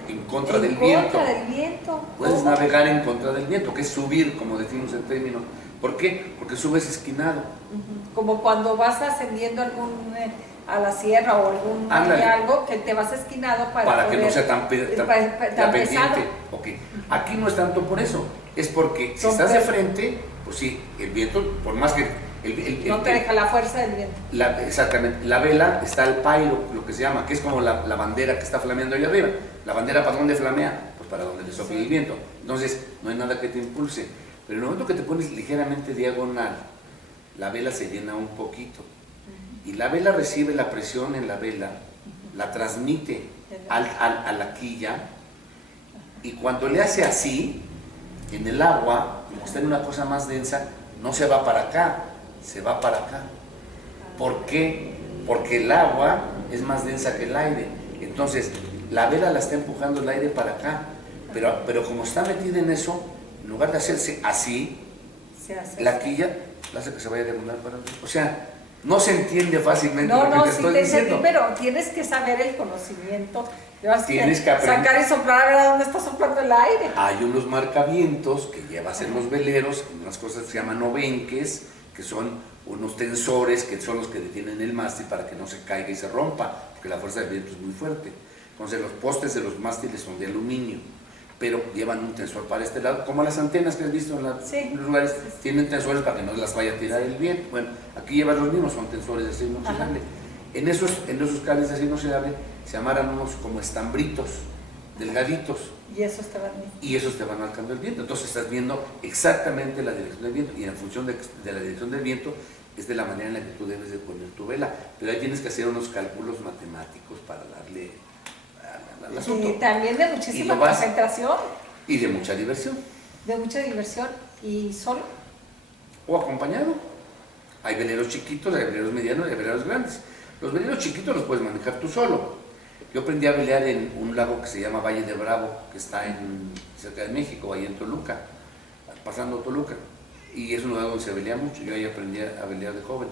en contra del viento. En contra del viento. Puedes navegar en contra del viento, que es subir, como decimos en términos. ¿Por qué? Porque subes esquinado. Como cuando vas ascendiendo a la sierra o algo que te vas esquinado para que no sea tan pesado. Okay. Aquí no es tanto por eso, es porque si estás de frente, pues sí, el viento, por más que no te deja la fuerza del viento. Exactamente, la vela está al pairo, lo que se llama, que es como la bandera que está flameando ahí arriba. ¿La bandera para dónde flamea? Pues para donde le sopla el viento. Entonces, no hay nada que te impulse. Pero en el momento que te pones ligeramente diagonal, la vela se llena un poquito. Y la vela recibe la presión en la vela, la transmite a la quilla, y cuando le hace así, en el agua, como está en una cosa más densa, no se va para acá, se va para acá. ¿Por qué? Porque el agua es más densa que el aire. Entonces, la vela la está empujando el aire para acá. Pero como está metida en eso, en lugar de hacerse así, la quilla la hace que se vaya a diagonal para arriba. O sea, no se entiende fácilmente lo que te estoy diciendo. Pero tienes que saber el conocimiento. Tienes que aprender. Sacar y soplar a ver a dónde está soplando el aire. Hay unos marcavientos que llevas en los veleros, unas cosas que se llaman obenques, que son unos tensores que son los que detienen el mástil para que no se caiga y se rompa, porque la fuerza del viento es muy fuerte. Entonces los postes de los mástiles son de aluminio, pero llevan un tensor para este lado, como las antenas que has visto en los lugares, tienen tensores para que no las vaya a tirar el viento. Bueno, aquí llevan los mismos, son tensores de acero inoxidable. En esos cables de acero inoxidable se amarran unos como estambritos, delgaditos. Y esos te van marcando el viento. Entonces estás viendo exactamente la dirección del viento, y en función de la dirección del viento es de la manera en la que tú debes de poner tu vela. Pero ahí tienes que hacer unos cálculos matemáticos para darle al asunto. Y también de muchísima concentración. Y de mucha diversión. De mucha diversión. ¿Y solo? O acompañado. Hay veleros chiquitos, hay veleros medianos y hay veleros grandes. Los veleros chiquitos los puedes manejar tú solo. Yo aprendí a velear en un lago que se llama Valle de Bravo, que está cerca de México, ahí en Toluca, pasando Toluca. Y es un lugar donde se velea mucho. Yo ahí aprendí a velear de joven.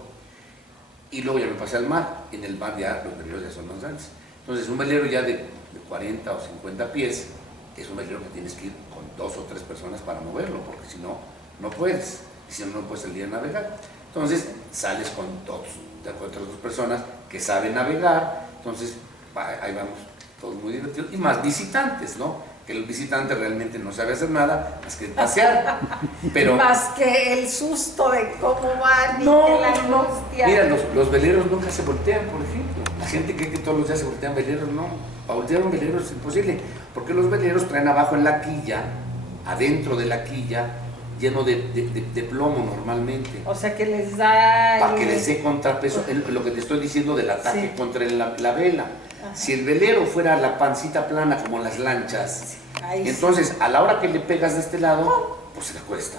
Y luego ya me pasé al mar. En el mar ya los veleros ya son más grandes. Entonces un velero ya de 40 o 50 pies es un velero que tienes que ir con 2 o 3 personas para moverlo, porque si no, no puedes. Y si no, no puedes salir a navegar. Entonces sales con otras 2 personas que saben navegar. Entonces ahí vamos, todos muy divertidos. Y más visitantes, ¿no? Que el visitante realmente no sabe hacer nada más que pasear. Pero, más que el susto de cómo van y la angustia. Mira, los veleros nunca se voltean, por ejemplo. La gente cree que todos los días se voltean veleros, no. Para voltear un velero es imposible, porque los veleros traen abajo en la quilla, adentro de la quilla, lleno de plomo normalmente. O sea que les da... Para que les dé contrapeso, lo que te estoy diciendo del ataque contra la vela. Ajá. Si el velero fuera la pancita plana como las lanchas, entonces a la hora que le pegas de este lado, pues se le cuesta.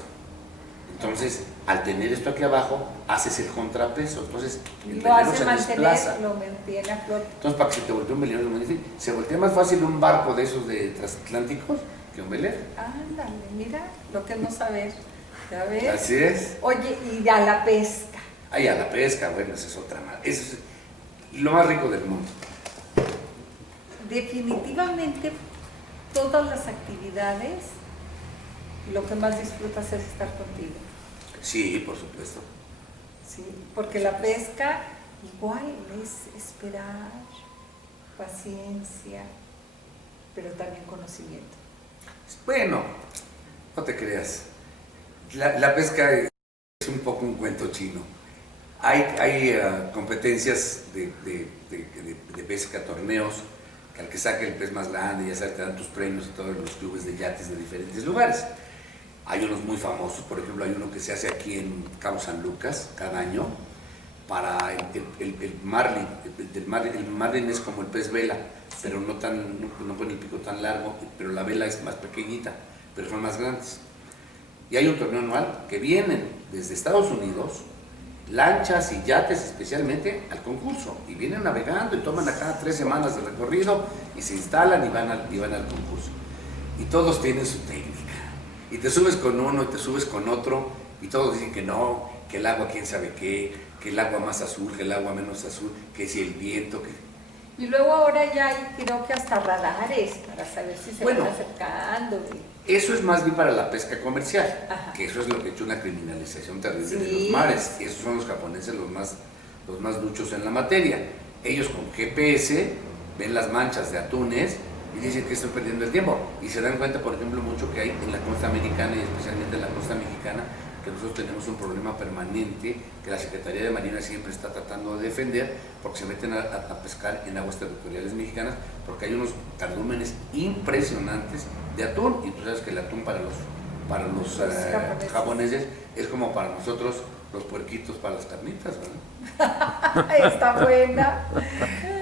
Entonces, al tener esto aquí abajo, haces el contrapeso. Entonces, el Lo velero hace se mantener, desplaza. lo mantiene a flote. Entonces, para que se te voltee un velero, se voltea más fácil un barco de esos de transatlánticos que un velero. Ándale, mira lo que es no saber. ¿Ya ves? Así es. Oye, y a la pesca. Ahí a la pesca, bueno, esa es otra más. Eso es lo más rico del mundo. Definitivamente, todas las actividades, lo que más disfrutas es estar contigo. Sí, por supuesto. Sí, porque la pesca igual es esperar, paciencia, pero también conocimiento. Bueno, no te creas. La pesca es un poco un cuento chino. Hay competencias de pesca, torneos, que al que saque el pez más grande, ya sabes, te dan tus premios y todos los clubes de yates de diferentes lugares. Hay unos muy famosos, por ejemplo, hay uno que se hace aquí en Cabo San Lucas cada año para el marlin. El marlin es como el pez vela, pero no con el pico tan largo, pero la vela es más pequeñita, pero son más grandes. Y hay un torneo anual que vienen desde Estados Unidos, lanchas y yates especialmente al concurso, y vienen navegando y toman acá 3 semanas de recorrido y se instalan y van al concurso. Y todos tienen su técnica. Y te subes con uno y te subes con otro, y todos dicen que no, que el agua quién sabe qué, que el agua más azul, que el agua menos azul, que si el viento, que... Y luego ahora ya hay, creo que hasta radares para saber si se Bueno, van acercando. Eso es más bien para la pesca comercial, Ajá. que eso es lo que ha hecho una criminalización terrible Sí. de los mares. Esos son los japoneses los más duchos en la materia. Ellos con GPS ven las manchas de atunes y dicen que estoy perdiendo el tiempo. Y se dan cuenta, por ejemplo, mucho que hay en la costa americana y especialmente en la costa mexicana, que nosotros tenemos un problema permanente que la Secretaría de Marina siempre está tratando de defender, porque se meten a pescar en aguas territoriales mexicanas, porque hay unos cardúmenes impresionantes de atún, y tú sabes que el atún para los japoneses es como para nosotros los puerquitos para las carnitas, ¿verdad? Está buena.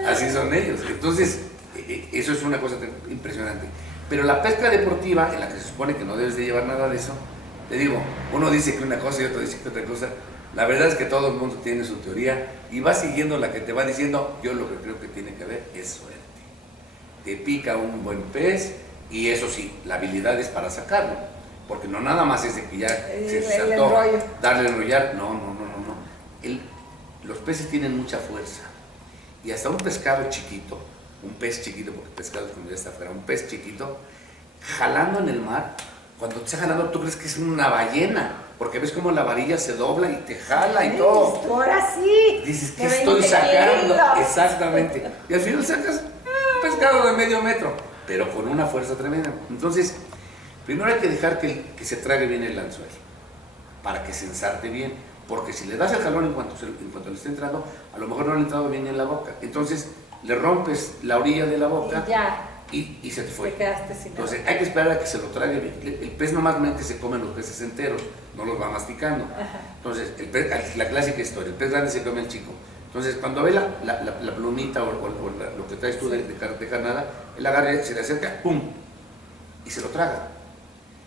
Así son ellos. Entonces, eso es una cosa impresionante. Pero la pesca deportiva, en la que se supone que no debes de llevar nada de eso, te digo, uno dice que una cosa y otro dice que otra cosa. La verdad es que todo el mundo tiene su teoría y va siguiendo la que te va diciendo. Yo lo que creo que tiene que haber es suerte. Te pica un buen pez y eso sí, la habilidad es para sacarlo, porque no nada más es de que ya se saltó, darle enrollar. No. Los peces tienen mucha fuerza y hasta un pescado chiquito, un pez chiquito, porque pescado es cuando ya está afuera, un pez chiquito, jalando en el mar, cuando te está jalando tú crees que es una ballena, porque ves como la varilla se dobla y te jala y todo. Ahora sí. Dices, ¿qué estoy sacando? Exactamente. Y al final sacas un pescado de medio metro, pero con una fuerza tremenda. Entonces, primero hay que dejar que se trague bien el anzuelo, para que se ensarte bien, porque si le das el jalón en cuanto le esté entrando, a lo mejor no le ha entrado bien en la boca. Entonces, le rompes la orilla de la boca. Y ya. Y se te fue. Te quedaste sin Entonces hay que esperar a que se lo trague bien. El pez normalmente se come los peces enteros, no los va masticando. Ajá. Entonces, la clásica historia, el pez grande se come al chico. Entonces, cuando ve la plumita o lo que traes tú de carnada, él agarra, se le acerca, ¡pum! Y se lo traga.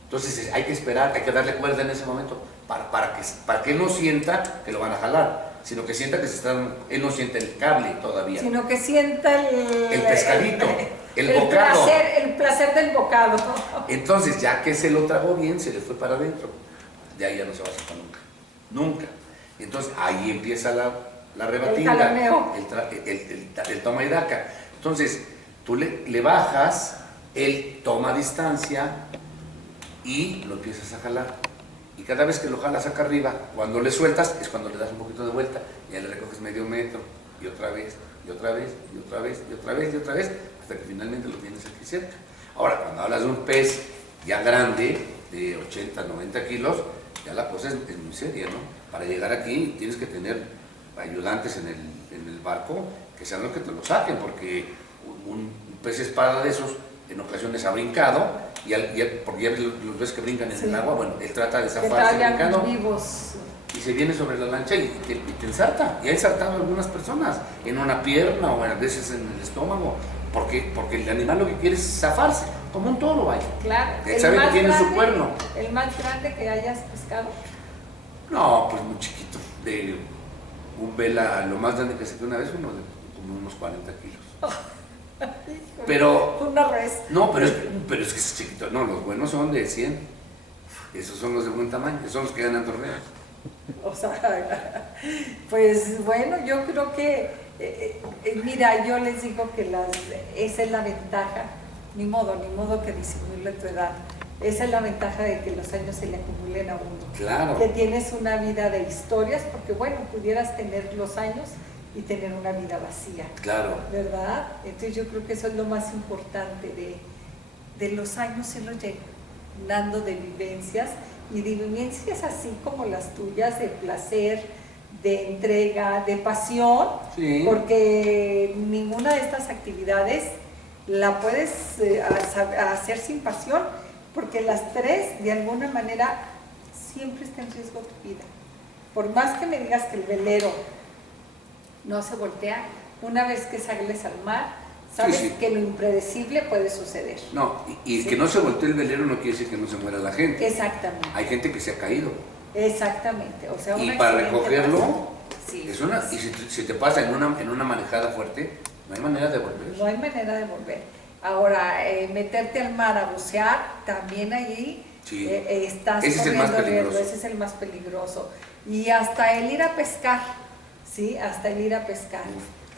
Entonces hay que esperar, hay que darle cuerda en ese momento para que él no sienta que lo van a jalar, sino que sienta que él no siente el cable todavía. Sino que sienta el pescadito, el bocado. El placer del bocado. Entonces, ya que se lo tragó bien, se le fue para adentro. De ahí ya no se va a sacar nunca. Nunca. Entonces, ahí empieza la rebatida, el toma y daca. Entonces, tú le bajas, él toma distancia y lo empiezas a jalar. Y cada vez que lo jalas acá arriba, cuando le sueltas, es cuando le das un poquito de vuelta. Y ya le recoges medio metro, y otra vez, y otra vez, y otra vez, y otra vez, y otra vez, hasta que finalmente lo tienes aquí cerca. Ahora, cuando hablas de un pez ya grande, de 80, 90 kilos, ya la cosa es muy seria, ¿no? Para llegar aquí tienes que tener ayudantes en el barco que sean los que te lo saquen, porque un pez espada de esos en ocasiones ha brincado, porque ya los ves que brincan en el agua, bueno, él trata de zafarse brincando vivos. y se viene sobre la lancha y te ensarta. Y ha ensartado a algunas personas en una pierna o a veces en el estómago, porque el animal lo que quiere es zafarse, como un toro, vaya. Claro. Él sabe que tiene su cuerno. El más grande que hayas pescado. No, pues muy chiquito. De un vela, lo más grande que saqué una vez, como unos 40 kilos. Pero, Una res. no, pero es que es chiquito. No, los buenos son de 100. Esos son los de buen tamaño, esos son los que ganan torneos. O sea, pues bueno, yo creo que, mira, yo les digo que esa es la ventaja, ni modo que disimule tu edad. Esa es la ventaja de que los años se le acumulen a uno. Claro. Que tienes una vida de historias, porque bueno, pudieras tener los años y tener una vida vacía. Claro. ¿Verdad? Entonces yo creo que eso es lo más importante de los años, irlos llenando de vivencias, y de vivencias así como las tuyas, de placer, de entrega, de pasión, Sí. porque ninguna de estas actividades la puedes hacer sin pasión, porque las tres de alguna manera siempre está en riesgo tu vida. Por más que me digas que el velero no se voltea, una vez que sales al mar, sabes Sí, sí. que lo impredecible puede suceder. No, y Sí. que no se voltee el velero no quiere decir que no se muera la gente. Exactamente. Hay gente que se ha caído. Exactamente. O sea, Y un para accidente recogerlo, pasa. Sí. y si te pasa en una manejada fuerte, no hay manera de volver. No hay manera de volver. Ahora, meterte al mar a bucear, también allí Sí. estás Ese es el más corriendo riesgo, peligroso. ese es el más peligroso. Y hasta el ir a pescar, ¿sí? Hasta el ir a pescar.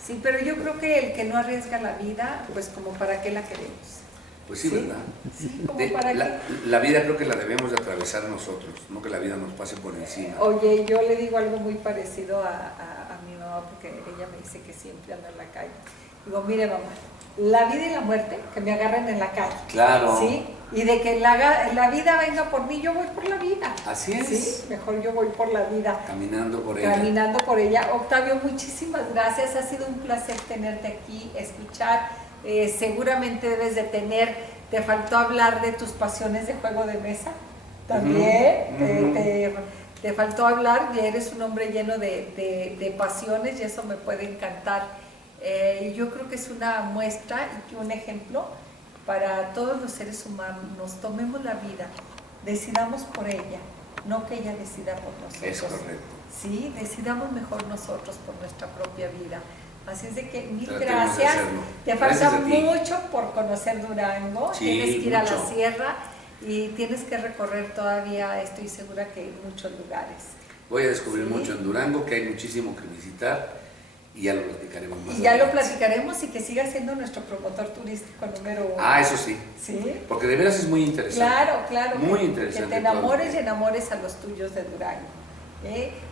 Sí, pero yo creo que el que no arriesga la vida, pues como para qué la queremos. Pues sí, Sí. ¿verdad? Sí, como para qué. La vida creo que la debemos de atravesar nosotros, no que la vida nos pase por encima. Oye, yo le digo algo muy parecido a mi mamá, porque ella me dice que siempre anda en la calle. Digo, mire mamá, la vida y la muerte que me agarren en la calle. Claro. ¿Sí? Y de que la vida venga por mí, yo voy por la vida. Así es. Sí, mejor yo voy por la vida. Caminando por ella. Caminando por ella. Octavio, muchísimas gracias. Ha sido un placer tenerte aquí, escuchar. Seguramente debes de te faltó hablar de tus pasiones de juego de mesa. También. Te faltó hablar, y eres un hombre lleno de pasiones, y eso me puede encantar. Y yo creo que es una muestra y un ejemplo para todos los seres humanos. Tomemos la vida, decidamos por ella, no que ella decida por nosotros. Es correcto. Sí, decidamos mejor nosotros por nuestra propia vida. Así es de que mil Tratemos de gracias. hacerlo. Te Gracias falta a ti. mucho por conocer Durango. Sí, tienes que ir a la mucho. sierra y tienes que recorrer todavía, estoy segura que muchos lugares. Voy a descubrir Sí. mucho en Durango, que hay muchísimo que visitar, y ya lo platicaremos más Y ya lo adelante. platicaremos, y que siga siendo nuestro promotor turístico número 1. Ah, eso sí, Sí. porque de veras es muy interesante. Claro, claro. Muy que- interesante Que te todo lo enamores que- y enamores a los tuyos de Durango.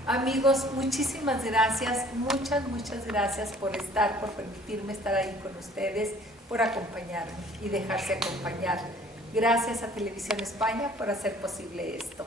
Amigos, muchísimas gracias, muchas gracias por permitirme estar ahí con ustedes, por acompañarme y dejarse acompañar. Gracias a Televisión España por hacer posible esto.